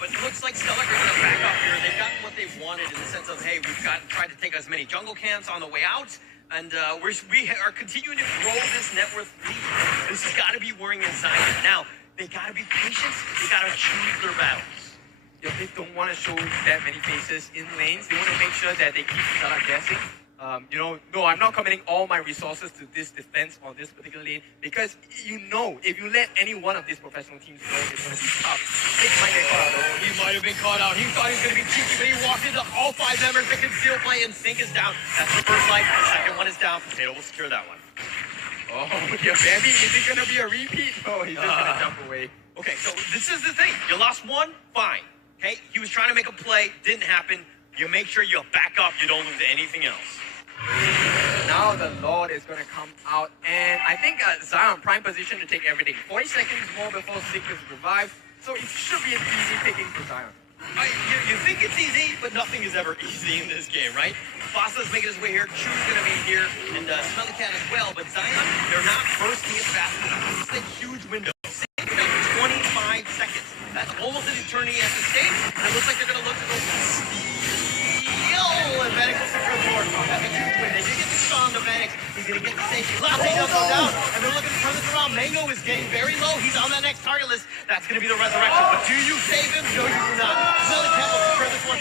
But it looks like Stellar are going to back up here. They've gotten what they've wanted in the sense of, hey, we've tried to take as many jungle camps on the way out. And we are continuing to grow this net worth lead. This has got to be worrying inside. Now, they got to be patient. They got to choose their battles. They don't want to show that many faces in lanes. They want to make sure that they keep Stella guessing. No, I'm not committing all my resources to this defense on this particular lane because if you let any one of these professional teams go, it's going to be tough. It might get caught out. He might have been caught out. He thought he was going to be cheeky, but he walked into all 5 members that can still play and Sync is down. That's the first life. The second one is down. Potato will secure that one. Oh, yeah, baby, is it going to be a repeat? Oh, he's just going to jump away. Okay, so this is the thing. You lost one, fine. Okay, he was trying to make a play, didn't happen. You make sure you back up. You don't lose to anything else. Now the Lord is going to come out, and I think Zion prime position to take everything. 40 seconds more before Sync is revived, so it should be an easy picking for Zion. You think it's easy, but nothing is ever easy in this game, right? Fosta's making his way here. Chu's going to be here, and Smelly Cat as well. But Zion, they're not bursting as fast enough. This is a huge window. Sync has 25 seconds. That's almost an eternity at the stage. And it looks like they're going to look to go steal, and Vanek will secure the board. That's a huge win. They did get the shot on the Vanek. He's going to get the stage. Latte does go down, and they're looking to turn this around. Mango is getting very low. He's on that next target list. That's going to be the resurrection. But do you save him? No, you do not. Smelly Cat will secure this one.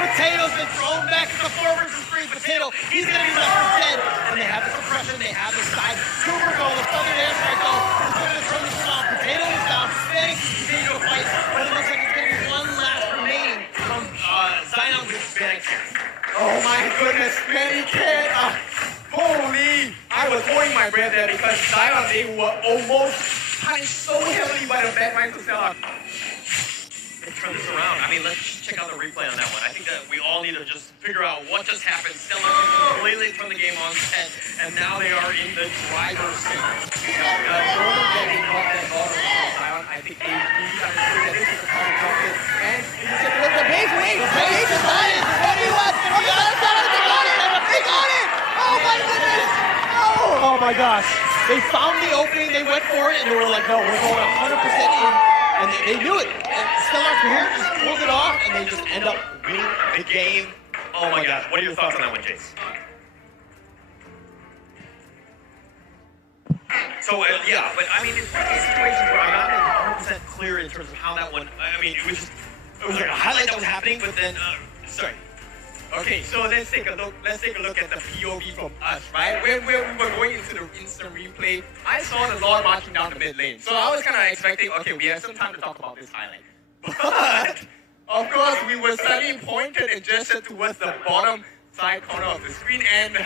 Potato's been thrown back. It's a 4 versus 3. Potato, he's going to be left for dead. And they have the suppression. They have the side. Super goal. The Southern Air Strike goal. He's going to turn this around. Potato is down. Vanek continue to fight. But it looks like it's going to be one last remaining from Zion with Vanek. Oh my goodness, Smelly Cat! Holy! I was holding my breath there because Zion, they were almost punished so heavily by the backline to Stella. Let's turn this around. I mean, let's check out the replay on that one. I think that we all need to just figure out what just happened. Stella completely from the game on set, and now they are in the driver's seat. I think they really understood that this is the kind of profit. And you said, look, the base is on it! What do you want? They got it! Oh my goodness! Oh my gosh! They found the opening, they went for it, and they were like, no, we're going 100% in. And they knew it. And Stellar here just pulled it off, and they just end up winning The game. Oh my gosh. What are your thoughts on that one, Chase? So, yeah, but I mean, it's one of these situations where I'm not 100% clear in terms of how that one, I mean, it was like a highlight that was happening, but then, sorry. Okay, so let's take a look. Let's take a look at the POV from us, right? When we were going into the instant replay, I saw the Lord marching down the mid lane, so I was kind of expecting, okay, we have some time to talk about this highlight. But of course, we were suddenly pointed and gestured towards the bottom side corner of the screen, and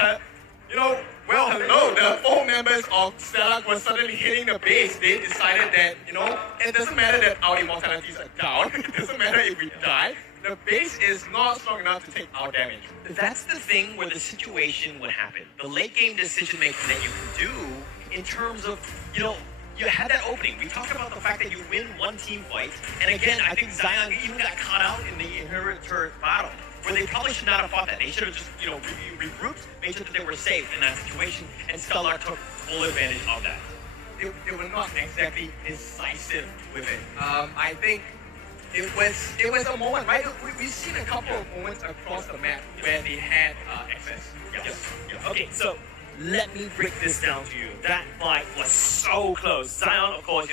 hello, the 4 members of Stellar were suddenly hitting the base. They decided that, it doesn't matter that our immortalities are down. It doesn't matter if we die. The base is not strong enough to take our damage. That's the thing where the situation would happen. The late game decision making that you can do in terms of, you had that opening. We talked about the fact that you win one team fight, and again, I think Zion even got caught out in the inherent turret battle, where they probably should not have fought that. They should have just, regrouped, made sure that they were safe in that situation, and Stellar took full advantage of that. They were not exactly decisive with it. I think it was a moment, right? We've seen a couple of moments across the map where they had access. Yes. Okay, so let me break this down to you. That fight was so close. Zion, of course,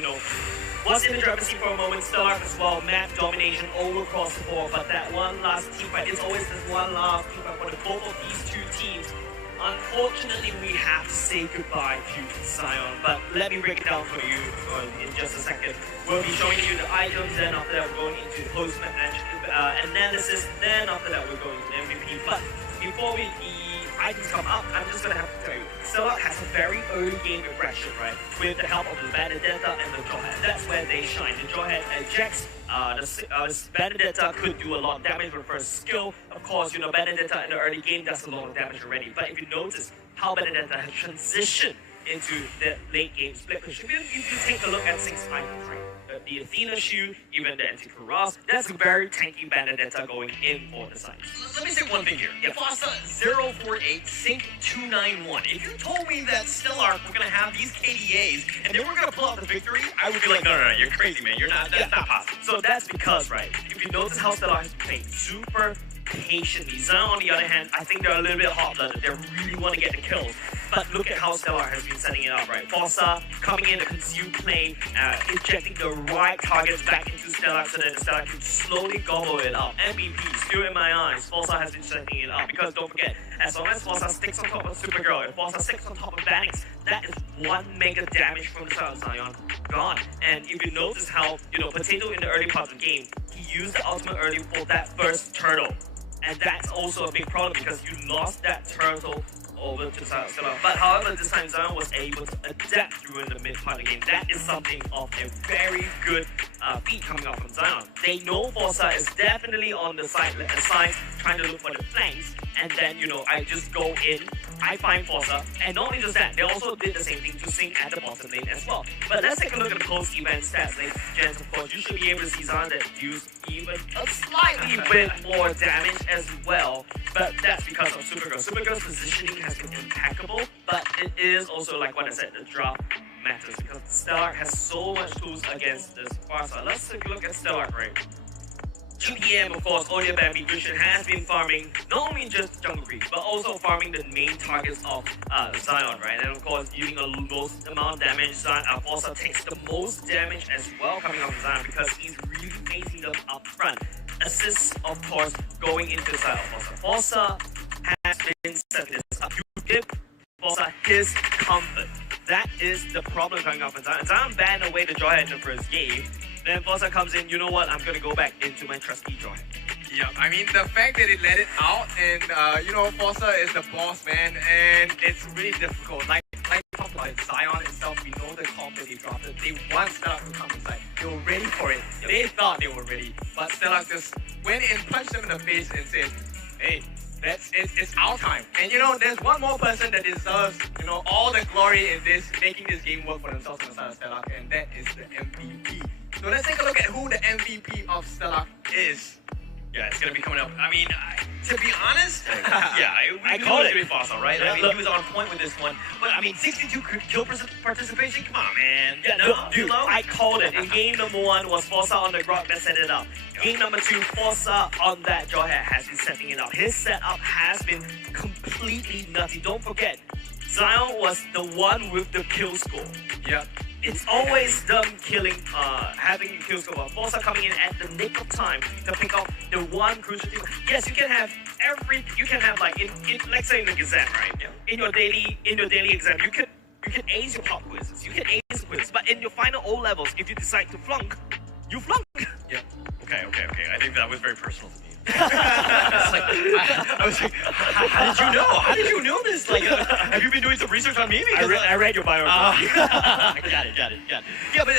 was in the driver's seat for a moment. Stellar as well, map domination over across the board. But that one last team fight, it's always this one last team fight for both of these two teams. Unfortunately, we have to say goodbye to Zion, but let me break it down for you in just a second. We'll be showing you the items, then after that we're going into the post-match analysis, then after that we're going to the MVP. But before the items come up, I'm just going to have to tell you, Stellar has a very early game aggression, right? With the help of the Benedetta and the Jawhead. That's where they shine. The Jawhead ejects. The Benedetta could do a lot of damage with first skill. Of course, Benedetta in the early game does a lot of damage already. But if you notice how Benedetta has transitioned into the late game split push, if you take a look at 6 items, right? The Athena shoe, even the anti-Kuras, that's a very tanky Benedetta going in for the sides. Let me say one thing here. If Fossa 048 Sync 291, if you told me that Stellar were going to have these KDAs and they were going to pull out the victory, I would be like, no, you're crazy, man. That's not possible. So that's because, right, if you notice how Stellar has been playing super patiently. Zion, on the other hand, I think they're a little bit hot-blooded. They really want to get the kills. But look at how Stellar has been setting it up, right? Fossa coming in to consume play, injecting the right targets back into Stellar so that Stellar can slowly gobble it up. MVP, still in my eyes, Fossa has been setting it up. Because don't forget, as long as Fossa sticks on top of Supergirl, if Fossa sticks on top of Vanix, that is 1 mega damage from the side of Zion. Gone. And if you notice how, Potato in the early part of the game, he used the ultimate early for that first turtle. And that's also a big problem because you lost that turtle over to Stellar. But however, this time Zion was able to adapt during the mid part of the game. That is something of a very good feat coming out from Zion. They know Fossa is definitely on the side trying to look for the flanks. And then, I just go in, I find Fossa. And not only just that, they also did the same thing to Sync at the bottom lane as well. But let's take a look at the post-event stats, ladies and gents. Of course, you should be able to see Zion that use even a slightly bit more damage as well. But that's because of Supergirl. Supergirl's positioning has been impeccable, but it is also, like what I said, the drop matters because Stellar has so much tools against this Fossa. Let's take a look at Stellar, right? 2 PM, of course, Odia Bambi Gushin has been farming not only just jungle creeps, but also farming the main targets of Zion, right? And of course, using the most amount of damage, Zion Fossa takes the most damage as well coming off of Zion because he's really facing them up front. Assists, of course, going into the side of Fossa. Fossa has been setting this up. You give Fossa his comfort. That is the problem coming off of Zion. Zion banned away the Jawhead in the first game. Then Fossa comes in, you know what, I'm going to go back into my trusty Jawhead. Yeah, I mean, the fact that it let it out and, Fossa is the boss, man, and it's really difficult. Like talked about it, Zion itself, we know the comp that they dropped it. They want Stellar to come inside. They were ready for it. They thought they were ready. But Stellar just went and punched them in the face and said, hey, it's our time. And there's one more person that deserves, all the glory in this, making this game work for themselves on the side of Stellar, and that is the MVP. So let's take a look at who the MVP of Stellar is. Yeah, it's going to be coming up. I mean, to be honest, I called it. Fossa, right? I mean, he was on point with this one. But, I mean, 62 kill participation? Come on, man. Dude, I called it. In game number 1 was Fossa on the Grok that set it up. Game number 2, Fossa on that Jawhead has been setting it up. His setup has been completely nutty. Don't forget, Zion was the one with the kill score. Yep. It's always them killing, having a kill score. Fossa coming in at the nick of time to pick up the one crucial thing. Yes, you can have like in let's say in the exam, right? Yeah. In your daily exam, you can ace your pop quizzes, you can ace the quiz, but in your final O levels, if you decide to flunk, you flunk. Yeah. Okay. I think that was very personal to me. I was like, how did you know? How did you know this? Like, have you been doing some research on me? Because I read your biography. got it. Yeah, but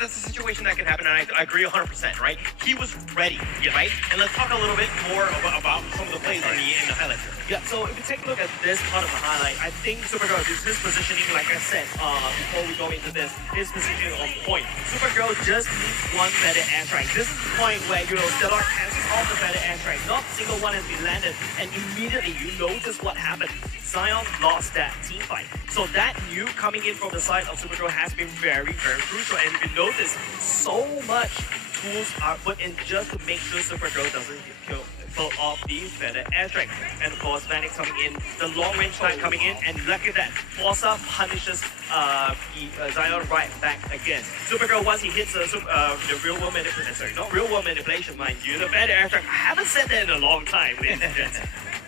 that's a situation that can happen, and I agree 100%, right? He was ready, right? And let's talk a little bit more about some of the plays in the highlights here. Yeah, so if you take a look at this part of the highlight, I think Supergirl, his positioning, like I said, before we go into this, his positioning on point. Supergirl just needs one better airstrike. This is the point where, Stellar cancels off the better airstrike. Not a single one has been landed, and immediately you notice what happened. Zion lost that team fight. So that new coming in from the side of Supergirl has been very, very crucial. And if you notice, so much tools are put in just to make sure Supergirl doesn't get killed. Off the better airstrike. And of course, Vanek coming in, the long range time coming in, and look at that. Forza punishes Zion right back again. Supergirl, once he hits the real world manipulation, sorry, not real world manipulation, mind you, the better airstrike. I haven't said that in a long time, ladies and gents.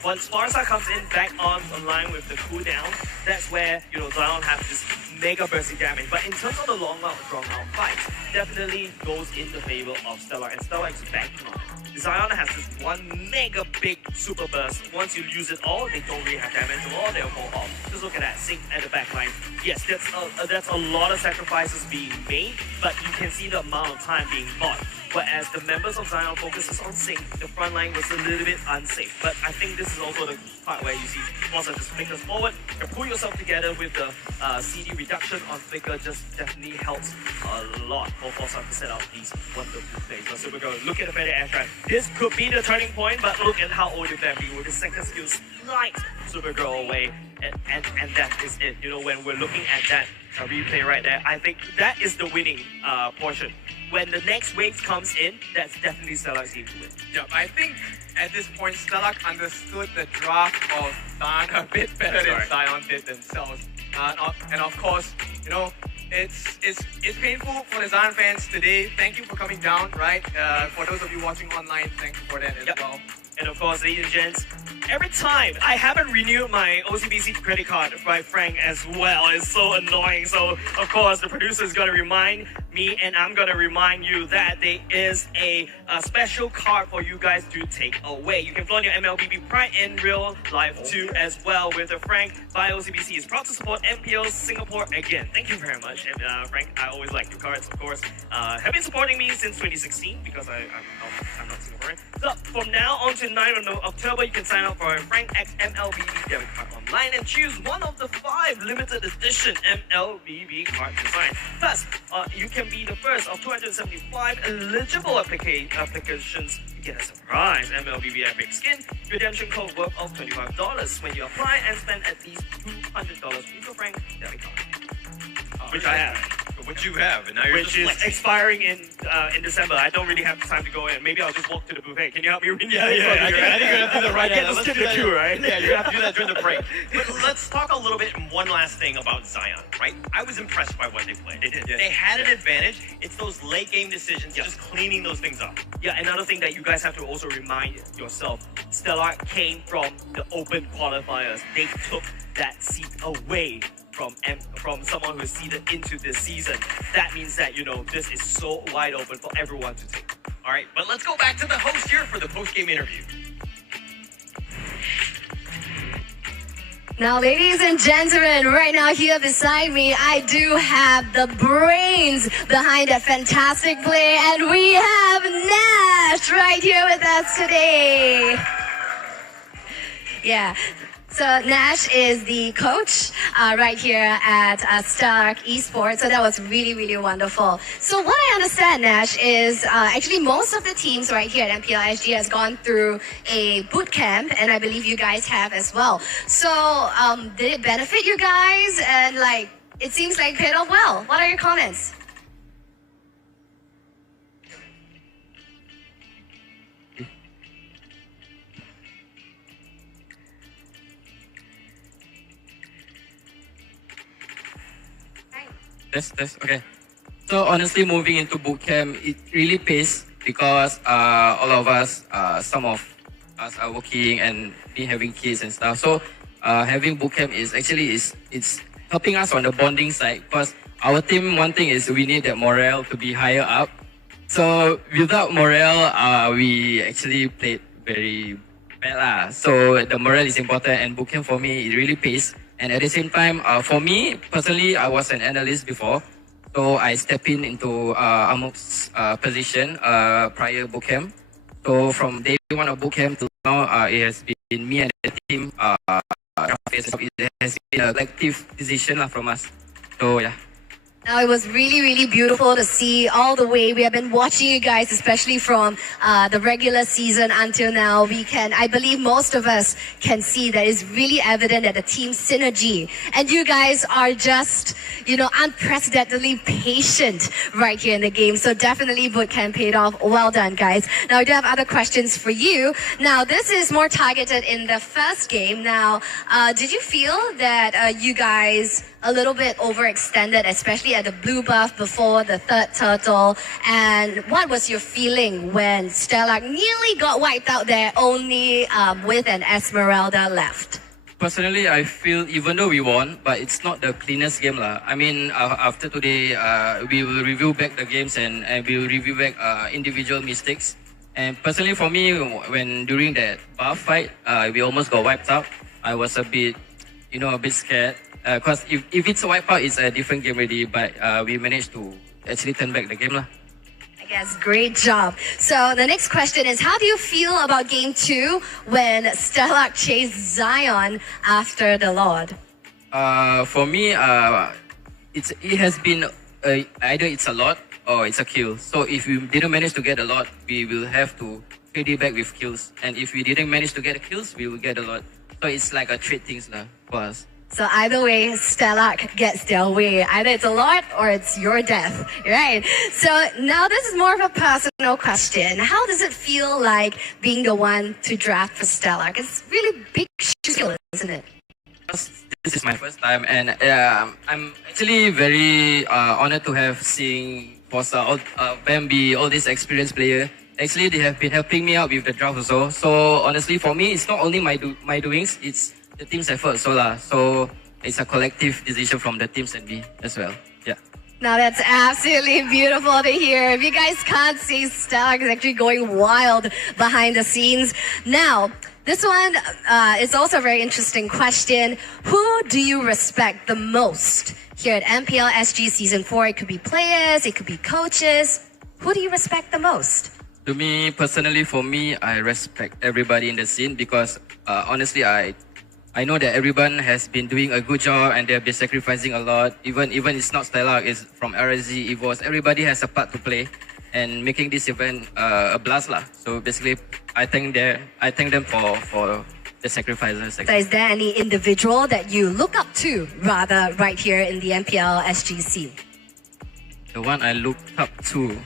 Once Forza comes in back online with the cooldown, that's where Zion has this mega bursting damage. But in terms of the long out, drawn out fights, definitely goes in the favor of Stellar, and Stellar is banking on it. Zion has this one mega big super burst. Once you use it all, they don't really have damage at all, they'll fall off. Just look at that, Sync at the back line. Yes, that's a lot of sacrifices being made, but you can see the amount of time being bought. Whereas the members of Zion focuses on Sync, the front line was a little bit unsafe. But I think this is also the part where you see Forza just flickers forward. You pull yourself together with the CD reduction on flicker, just definitely helps a lot for Forza to set out these wonderful plays. But Supergirl, look at the better airstrike. This could be the turning point, but look at how old that be with the second skill slight Supergirl away. And that is it. When we're looking at that replay right there, I think that is the winning portion. When the next wave comes in, that's definitely Stellar's team to win. Yeah, I think at this point, Stellar understood the draft of Zion a bit better than Zion did themselves. And of course, it's painful for the Zion fans today. Thank you for coming down, right? For those of you watching online, thank you for that as well. And of course, ladies and gents, every time I haven't renewed my OCBC credit card by Frank as well. It's so annoying. So of course, the producer is gonna remind me, and I'm gonna remind you that there is a special card for you guys to take away. You can flaunt your MLBB Pride in real life too, as well with the Frank by OCBC. Is proud to support MPL Singapore again. Thank you very much, and Frank. I always like your cards, of course. Have been supporting me since 2016 because I'm not Singaporean. So from now on to 9th of October, you can sign up for a Frank X MLBB debit card online and choose one of the 5 limited edition MLBB card designs. Plus, you can be the first of 275 eligible applications to get a surprise MLBB Epic Skin redemption code worth of $25 when you apply and spend at least $200 with your Frank debit card. Which I have. Which you have, and now you're Which just is flexing. expiring in December. I don't really have time to go in. Maybe I'll just walk to the buffet. Can you help me? I think you're gonna do the right. Get to skip the queue, right? Yeah, you're gonna have to do that during the break. But let's talk a little bit. One last thing about Zion, right? I was impressed by what they played. They did. They had an advantage. It's those late game decisions, just cleaning those things up. Yeah, another thing that you guys have to also remind yourself, Stellar came from the open qualifiers. They took that seat away from someone who's seeded into this season. That means that, this is so wide open for everyone to take. All right, but let's go back to the host here for the post-game interview. Now, ladies and gentlemen, right now here beside me, I do have the brains behind that fantastic play, and we have Nash right here with us today. Yeah. So Nash is the coach right here at Stark Esports. So that was really, really wonderful. So what I understand, Nash, is actually most of the teams right here at MPL SG has gone through a boot camp, and I believe you guys have as well. So did it benefit you guys? And it seems like it paid off well. What are your comments? That's okay. So honestly, moving into bootcamp, it really pays because all of us, some of us are working and me having kids and stuff. So having bootcamp is actually it's helping us on the bonding side because our team, one thing is we need that morale to be higher up. So without morale, we actually played very bad lah. So the morale is important, and bootcamp for me, it really pays. And at the same time, for me personally, I was an analyst before, so I step into Amok's position prior bootcamp. So from day one of bootcamp to now, it has been me and the team. It has been a collective decision from us. So yeah. Now, it was really, really beautiful to see all the way. We have been watching you guys, especially from the regular season until now. I believe most of us can see that it's really evident that the team synergy. And you guys are just, unprecedentedly patient right here in the game. So definitely bootcamp paid off. Well done, guys. Now, I do have other questions for you. Now, this is more targeted in the first game. Now, did you feel that you guys a little bit overextended, especially at the blue buff before the third turtle? And what was your feeling when Stellar nearly got wiped out there, only with an Esmeralda left? Personally, I feel even though we won, but it's not the cleanest game lah. I mean, after today, we will review back the games and we will review back individual mistakes. And personally, for me, when during that buff fight, we almost got wiped out. I was a bit scared. Because if it's a wipeout, it's a different game already. But we managed to actually turn back the game lah. I guess, great job. So the next question is, how do you feel about game 2 when Stellar chased Zion after the Lord? For me, it has been either it's a lot or it's a kill. So if we didn't manage to get a lot, we will have to trade it back with kills. And if we didn't manage to get kills, we will get a lot. So it's like a trade things lah for us. So either way, Stellar gets their way. Either it's a lot or it's your death, right? So now this is more of a personal question. How does it feel like being the one to draft for Stellar? It's really big shoes, isn't it? This is my first time, and I'm actually very honored to have seen Forza, Bambi, all these experienced players. Actually, they have been helping me out with the draft also. So honestly, for me, it's not only my doings, it's the team's effort so it's a collective decision from the teams and me as well. Yeah. Now that's absolutely beautiful to hear. If you guys can't see, Stellar is actually going wild behind the scenes. Now, this one is also a very interesting question. Who do you respect the most here at MPL SG Season 4? It could be players, it could be coaches. Who do you respect the most? To me, personally, for me, I respect everybody in the scene because honestly, I know that everyone has been doing a good job and they've been sacrificing a lot. Even it's not Stellar, it's from RSZ, EVOS. Everybody has a part to play and making this event a blast lah. So basically, I thank them for the sacrifices. So is there any individual that you look up to rather right here in the MPL SG scene? The one I look up to,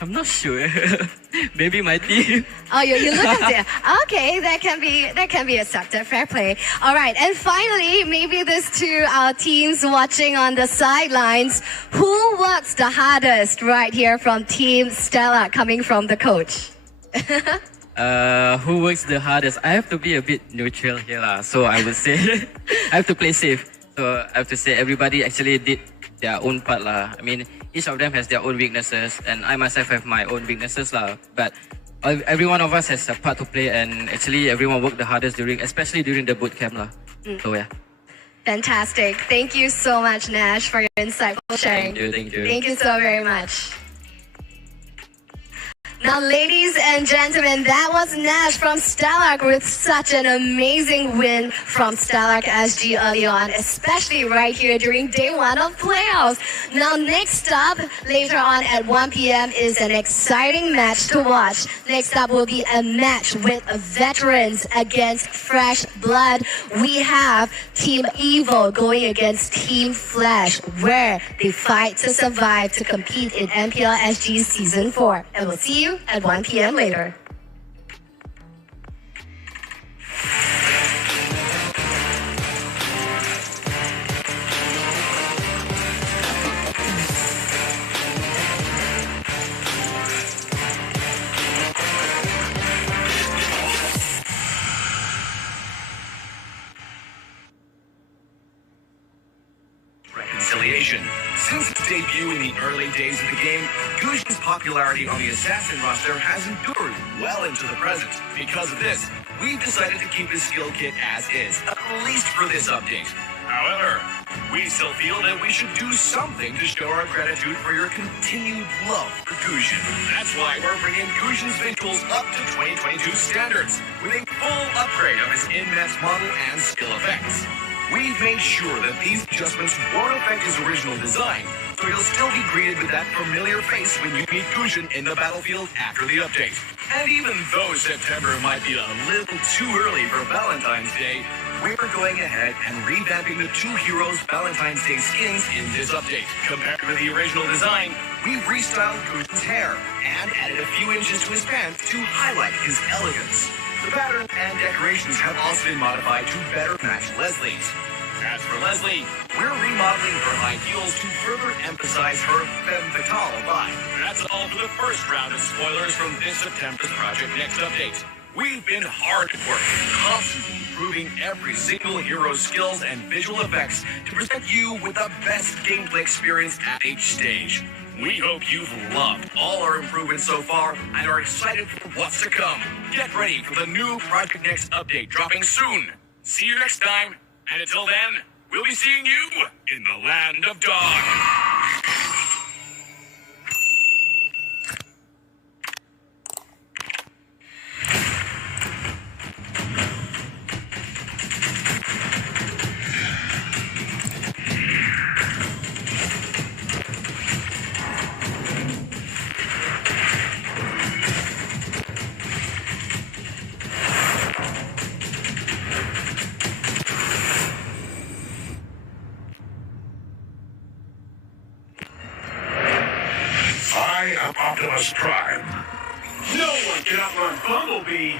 I'm not sure. Maybe my team. Oh, you look at it. Okay, that can be accepted. Fair play. All right, and finally, maybe this to our teams watching on the sidelines. Who works the hardest right here from Team Stellar, coming from the coach? Who works the hardest? I have to be a bit neutral here lah. So I would say I have to play safe. So I have to say everybody actually did their own part lah. I mean, each of them has their own weaknesses, and I myself have my own weaknesses lah. But every one of us has a part to play, and actually everyone worked the hardest especially during the boot camp lah. So yeah. Fantastic. Thank you so much, Nash, for your insightful sharing. Thank you. Thank you so very much. Now, ladies and gentlemen, that was Nash from Stellar with such an amazing win from Stellar SG early on, especially right here during day 1 of playoffs. Now, next up, later on at 1 p.m. is an exciting match to watch. Next up will be a match with veterans against fresh blood. We have Team Evo going against Team Flash, where they fight to survive to compete in MPL SG Season 4. And we'll see you at 1 p.m. later. affiliation. Since its debut in the early days of the game, Gusion's popularity on the Assassin roster has endured well into the present. Because of this, we've decided to keep his skill kit as is, at least for this update. However, we still feel that we should do something to show our gratitude for your continued love for Gusion. That's why we're bringing Gusion's visuals up to 2022 standards, with a full upgrade of his in-match model and skill effects. We've made sure that these adjustments won't affect his original design, so you'll still be greeted with that familiar face when you meet Gusion in the battlefield after the update. And even though September might be a little too early for Valentine's Day, we're going ahead and revamping the two heroes' Valentine's Day skins in this update. Compared with the original design, we've restyled Gusion's hair and added a few inches to his pants to highlight his elegance. The pattern and decorations have also been modified to better match Leslie's. As for Leslie, we're remodeling her high heels to further emphasize her femme fatale vibe. That's all for the first round of spoilers from this September's Project Next update. We've been hard at work, constantly improving every single hero's skills and visual effects to present you with the best gameplay experience at each stage. We hope you've loved all our improvements so far and are excited for what's to come. Get ready for the new Project Next update dropping soon. See you next time, and until then, we'll be seeing you in the land of Dawn. I am Optimus Prime. No one can outrun Bumblebee!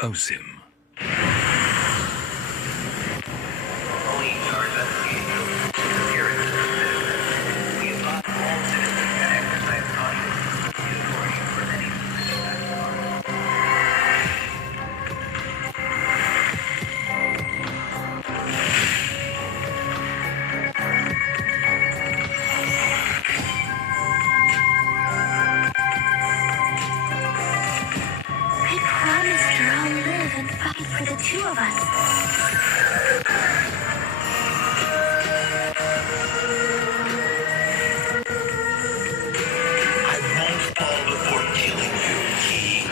Osim. I promised her I'll live and fight for the two of us. I won't fall before killing you, Key.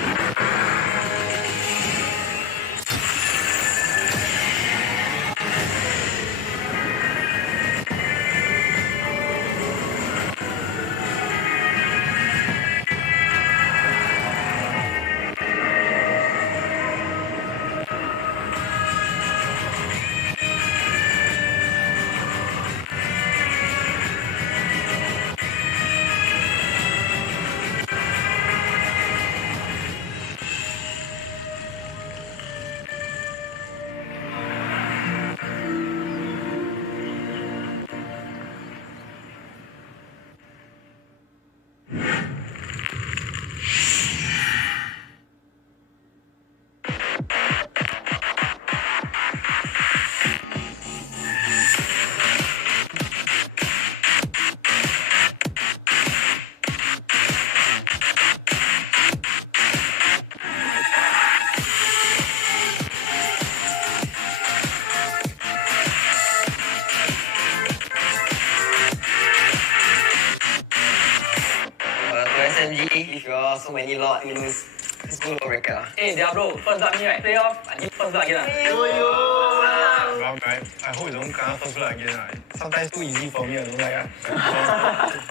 To SMG, if you're so many Lord, you lose. It's going to break out. Hey, Diablo, first blood me, right? Playoff, I need first blood again. Well, guys, I hope you don't come first blood again. Sometimes too easy for me, I don't like.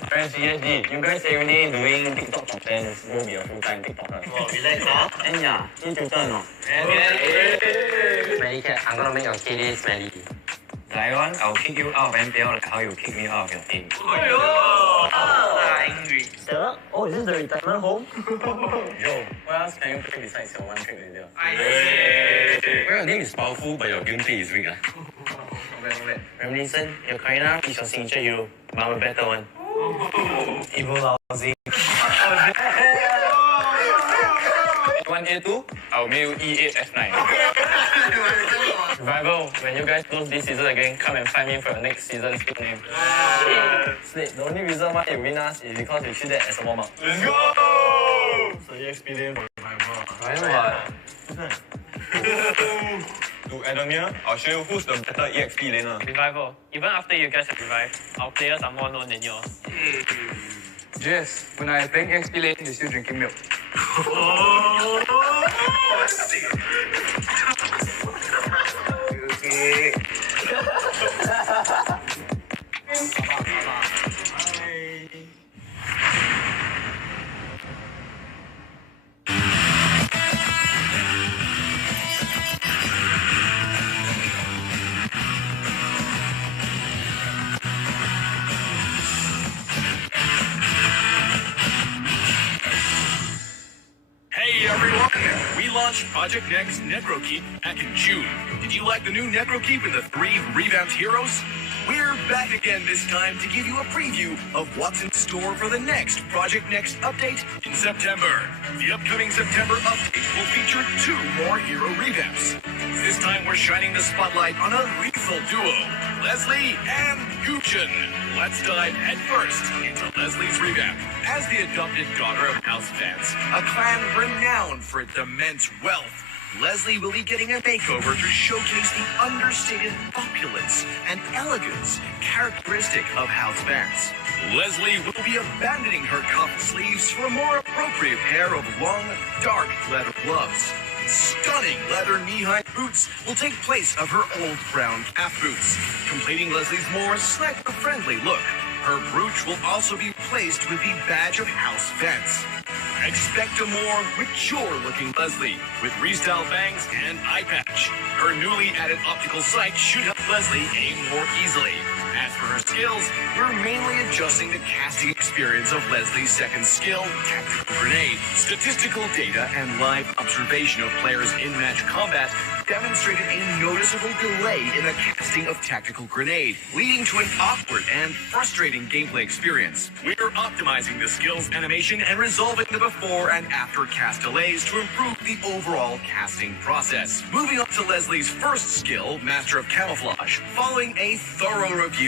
Friends, CSG, you guys every day doing TikTok top 10s will be a full-time TikToker. Oh, relax, huh? And yeah, in tutor no. Smelly cat, I'm gonna make your KD smelly. Lion, I'll kick you out of MPL like how you kick me out of your team. Angry. Sir? Oh, is this the retirement home? Yo, what else can you play besides your one trick video? Well, your name is powerful, but your gameplay is weak. Reminiscent, your Garena is your signature hero, but I'm a better one. Evil lousy. 1A2, I'll mail you E8 F9. Rival, when you guys close this season again, come and find me for your next season's good name. Slate, the only reason why you win us is because you treat that as a warm-up. Let's go! So EXP lane for Rival. To add on here, I'll show you who's the better EXP laner. Revival, even after you guys have revived, our players are more known than yours. Yes, when I playing XP lane, you're still drinking milk. Okay. Hey everyone! We launched Project Next Necrokeep back in June. Did you like the new Necrokeep and the 3 revamped heroes? We're back again this time to give you a preview of what's in store for the next Project Next update in September. The upcoming September update will feature 2 more hero revamps. This time we're shining the spotlight on a lethal duo, Leslie and Gujin. Let's dive headfirst into Leslie's revamp. As the adopted daughter of House Vance, a clan renowned for its immense wealth, Leslie will be getting a makeover to showcase the understated opulence and elegance characteristic of House Vance. Leslie will be abandoning her cuffed sleeves for a more appropriate pair of long, dark leather gloves. Stunning leather knee-high boots will take place of her old brown calf boots, completing Leslie's more sniper-friendly look. Her brooch will also be placed with the badge of House Vance. Expect a more mature-looking Leslie with restyled bangs and eye patch. Her newly added optical sight should help Leslie aim more easily. As for her skills, we're mainly adjusting the casting experience of Leslie's second skill, Tactical Grenade. Statistical data and live observation of players in match combat demonstrated a noticeable delay in the casting of Tactical Grenade, leading to an awkward and frustrating gameplay experience. We're optimizing the skill's animation and resolving the before and after cast delays to improve the overall casting process. Moving on to Leslie's first skill, Master of Camouflage. Following a thorough review,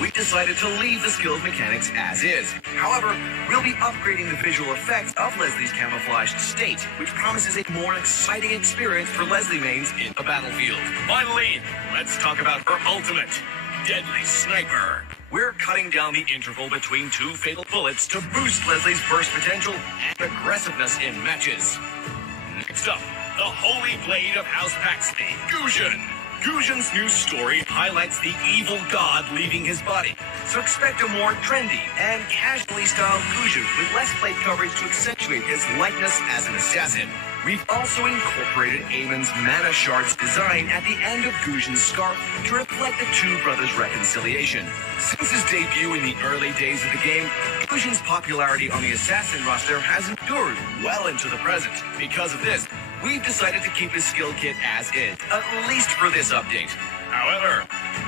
we decided to leave the skill's mechanics as is. However, we'll be upgrading the visual effects of Leslie's camouflaged state, which promises a more exciting experience for Leslie mains in the battlefield. Finally, let's talk about her ultimate, Deadly Sniper. We're cutting down the interval between 2 fatal bullets to boost Leslie's burst potential and aggressiveness in matches. Next up, the Holy Blade of House Paxley, Gujin. Gujin's new story highlights the evil god leaving his body, so expect a more trendy and casually styled Gujin with less plate coverage to accentuate his likeness as an assassin. We've also incorporated Eamon's mana shards design at the end of Gujin's scarf to reflect the 2 brothers' reconciliation. Since his debut in the early days of the game, Gujin's popularity on the assassin roster has endured well into the present. Because of this, we've decided to keep his skill kit as is, at least for this update. However,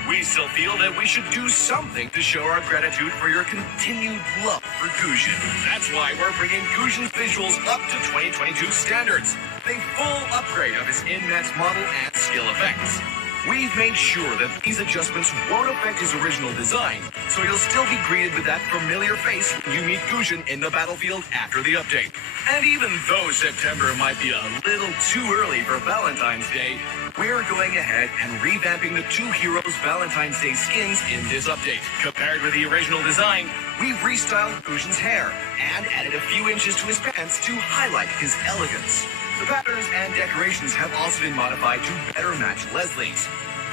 we still feel that we should do something to show our gratitude for your continued love for Gujin. That's why we're bringing Gujin's visuals up to 2022 standards, with a full upgrade of his in-match model and skill effects. We've made sure that these adjustments won't affect his original design, so you'll still be greeted with that familiar face when you meet Gushin in the battlefield after the update. And even though September might be a little too early for Valentine's Day, we're going ahead and revamping the two heroes' Valentine's Day skins in this update. Compared with the original design, we've restyled Gushin's hair and added a few inches to his pants to highlight his elegance. The patterns and decorations have also been modified to better match Leslie's.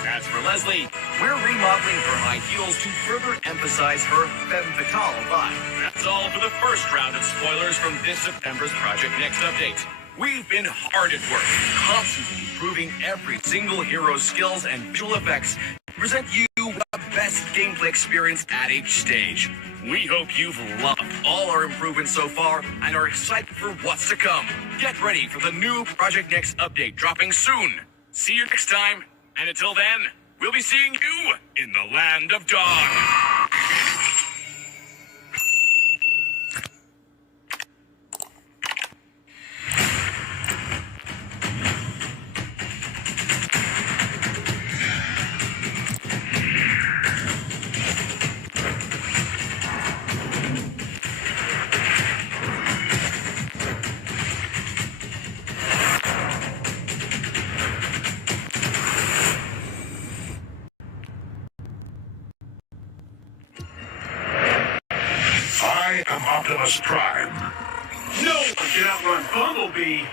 As for Leslie, we're remodeling her high heels to further emphasize her femme fatale vibe. That's all for the first round of spoilers from this September's Project Next update. We've been hard at work, constantly improving every single hero's skills and visual effects to present you the best gameplay experience at each stage. We hope you've loved all our improvements so far and are excited for what's to come. Get ready for the new Project Next update dropping soon. See you next time, and until then, we'll be seeing you in the land of Dawn. I am Optimus Prime. No one can outrun Bumblebee.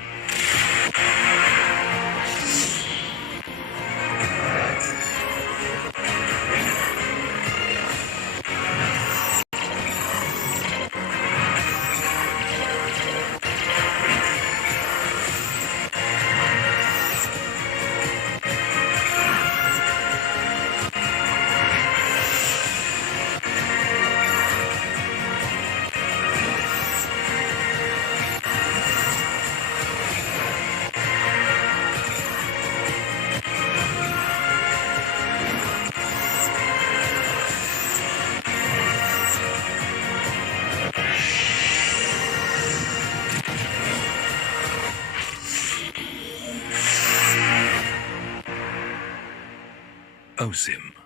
OSIM.